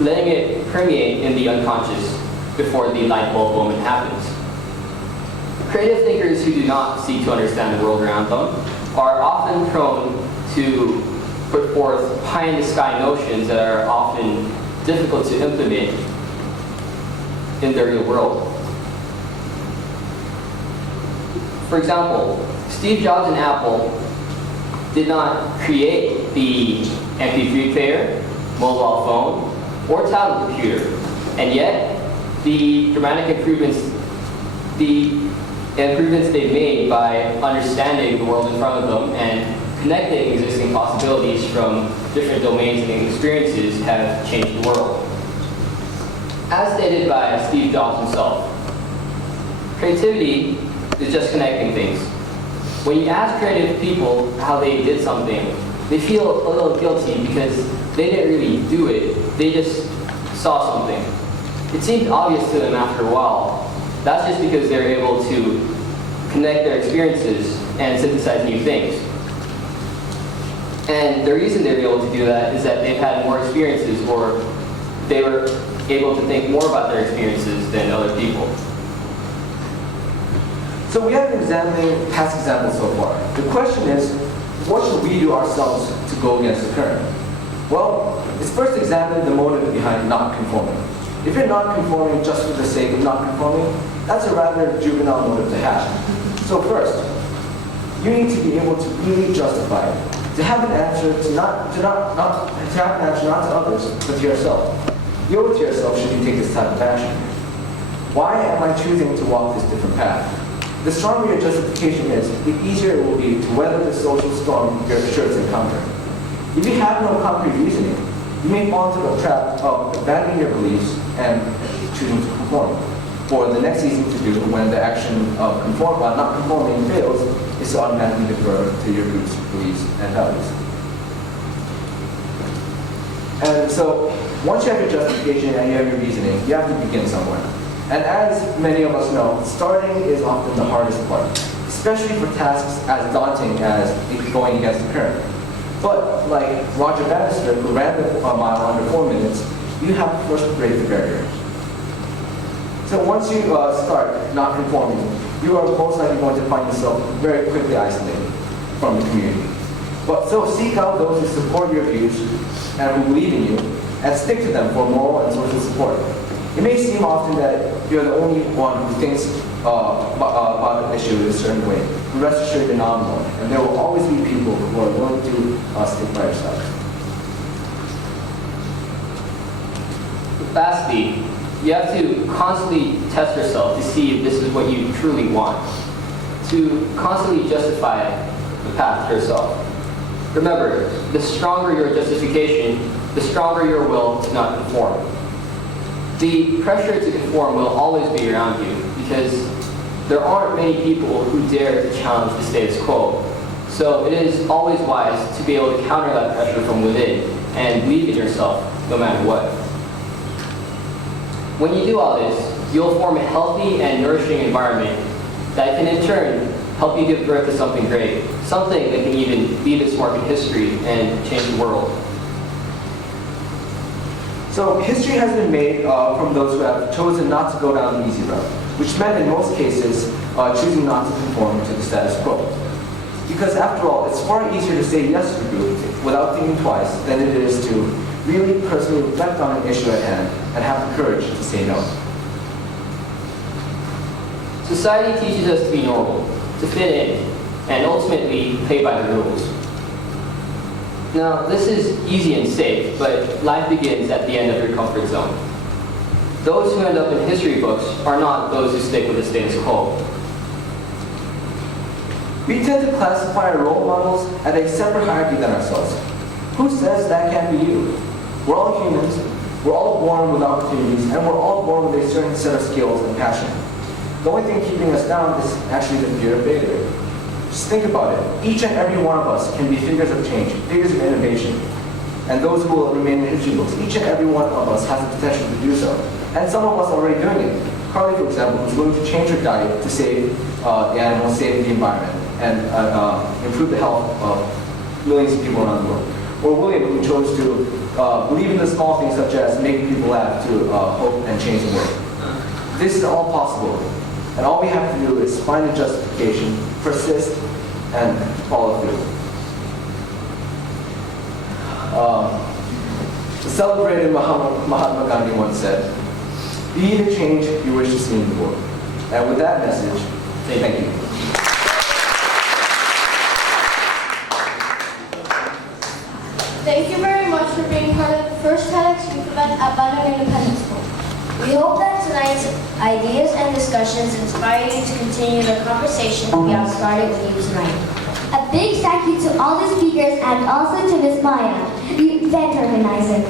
letting it permeate in the unconscious before the light bulb moment happens. Creative thinkers who do not seek to understand the world around them are often prone to put forth pie-in-the-sky notions that are often difficult to implement in the real world. For example, Steve Jobs and Apple did not create the MP3 player, mobile phone, or tablet computer, and yet the dramatic improvements they've made by understanding the world in front of them and connecting existing possibilities from different domains and experiences have changed the world. As stated by Steve Jobs himself, creativity is just connecting things. When you ask creative people how they did something, they feel a little guilty because they didn't really do it, they just saw something. It seemed obvious to them after a while. That's just because they're able to connect their experiences and synthesize new things. And the reason they're able to do that is that they've had more experiences, or they were able to think more about their experiences than other people. So we have been examining past examples so far. The question is, what should we do ourselves to go against the current? Well, let's first examine the motive behind not conforming. If you're not conforming just for the sake of not conforming, that's a rather juvenile motive to have. So first, you need to be able to really justify it. To have an answer not to others, but to yourself. You owe it to yourself should you take this type of action. Why am I choosing to walk this different path? The stronger your justification is, the easier it will be to weather the social storm you're sure to encounter. If you have no concrete reasoning, you may fall into the trap of abandoning your beliefs and choosing to conform. Or the next easy thing to do when the action of not conforming fails is to automatically defer to your group's beliefs and values. And so, once you have your justification and you have your reasoning, you have to begin somewhere. And as many of us know, starting is often the hardest part, especially for tasks as daunting as going against the current. But like Roger Bannister, who ran the mile under 4 minutes, you have to first break the barrier. So once you start not conforming, you are most likely going to find yourself very quickly isolated from the community. But so seek out those who support your views and who believe in you, and stick to them for moral and social support. It may seem often that you're the only one who thinks about an issue in a certain way. But rest assured you're not alone, and there will always be people who are willing to stick by your side. Lastly, you have to constantly test yourself to see if this is what you truly want. To constantly justify the path to yourself. Remember, the stronger your justification, the stronger your will to not conform. The pressure to conform will always be around you because there aren't many people who dare to challenge the status quo. So it is always wise to be able to counter that pressure from within and believe in yourself no matter what. When you do all this, you'll form a healthy and nourishing environment that can in turn help you give birth to something great, something that can even leave its mark in history and change the world. So history has been made from those who have chosen not to go down the easy route, which meant in most cases choosing not to conform to the status quo. Because after all, it's far easier to say yes to a group without thinking twice than it is to really personally reflect on an issue at hand and have the courage to say no. Society teaches us to be normal, to fit in, and ultimately play by the rules. Now, this is easy and safe, but life begins at the end of your comfort zone. Those who end up in history books are not those who stick with the status quo. We tend to classify our role models at a separate hierarchy than ourselves. Who says that can't be you? We're all humans, we're all born with opportunities, and we're all born with a certain set of skills and passion. The only thing keeping us down is actually the fear of failure. Just think about it. Each and every one of us can be figures of change, figures of innovation. And those who will remain in history books, each and every one of us has the potential to do so. And some of us are already doing it. Carly, for example, who's willing to change her diet to save the animals, save the environment, and improve the health of millions of people around the world. Or William, who chose to believe in the small things such as making people laugh to hope and change the world. This is all possible. And all we have to do is find a justification, persist, and follow through. The celebrated Mahatma Gandhi once said, "Be the change you wish to see in the world." And with that message, thank you. Thank you very much for being part of the first TEDx youth event at Bandung Independent School. We hope that tonight's ideas and discussions inspire you to continue the conversation we have started with you tonight. A big thank you to all the speakers and also to Ms. Maya, the event organizer.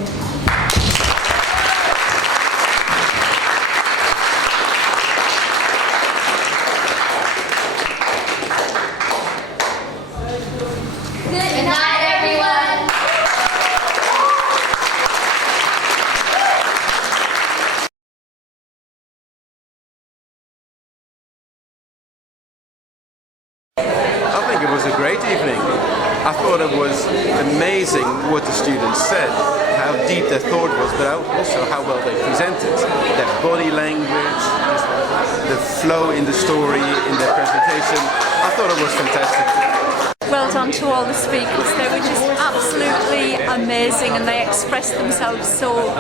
Good night, everyone. I think it was a great evening. I thought it was amazing what the students said, how deep their thought was, but also how well they presented. Their body language, the flow in the story, in their presentation. I thought it was fantastic. Well done to all the speakers. They were just absolutely amazing and they expressed themselves so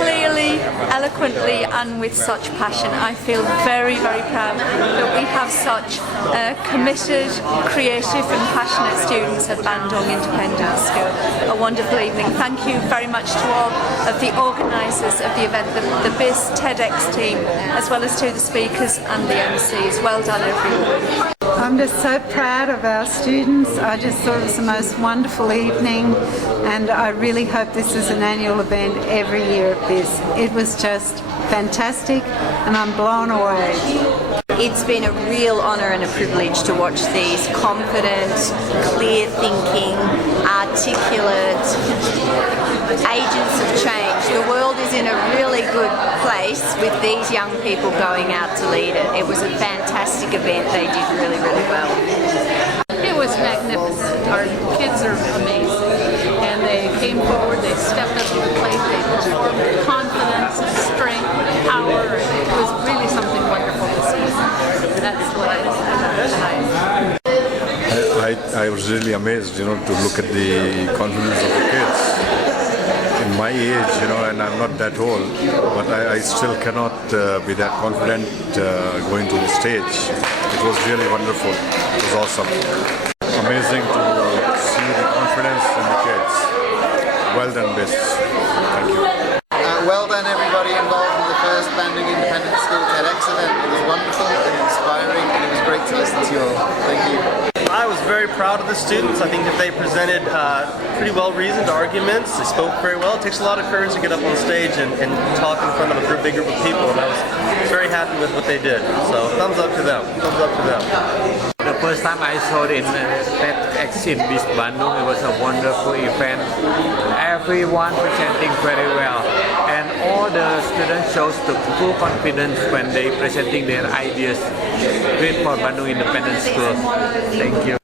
clearly, eloquently and with such passion. I feel very, very proud that we have such committed, creative and passionate students at Bandung Independent School. A wonderful evening. Thank you very much to all of the organisers of the event, the BIS TEDx team, as well as to the speakers and the MCs. Well done everyone. I'm just so proud of our students. I just thought it was the most wonderful evening and I really hope this is an annual event every year at BIS. It was just fantastic and I'm blown away. It's been a real honour and a privilege to watch these confident, clear-thinking, articulate agents of change. The world is in a really good place with these young people going out to lead it. It was a fantastic event. They did really, really well. It was magnificent. Our kids are amazing. came forward, they stepped up to the plate, they performed with confidence and strength and power. It was really something wonderful to see. That's what I tonight. I was really amazed, to look at the confidence of the kids. In my age, and I'm not that old, but I still cannot be that confident going to the stage. It was really wonderful. It was awesome. Amazing to see the confidence in the kids. Well done, Biss. Thank you. Well done, everybody involved in the first Bandung Independent School TEDx event. It was wonderful and inspiring, and it was great to listen to you all. Thank you. I was very proud of the students. I think that they presented pretty well-reasoned arguments. They spoke very well. It takes a lot of courage to get up on stage and talk in front of a big group of people, and I was very happy with what they did. So thumbs up to them. Thumbs up to them. The first time I saw it in TEDx in this Bandung, it was a wonderful event. Everyone presenting very well, and all the students shows the full confidence when they presenting their ideas. Great for Bandung Independent School. Thank you.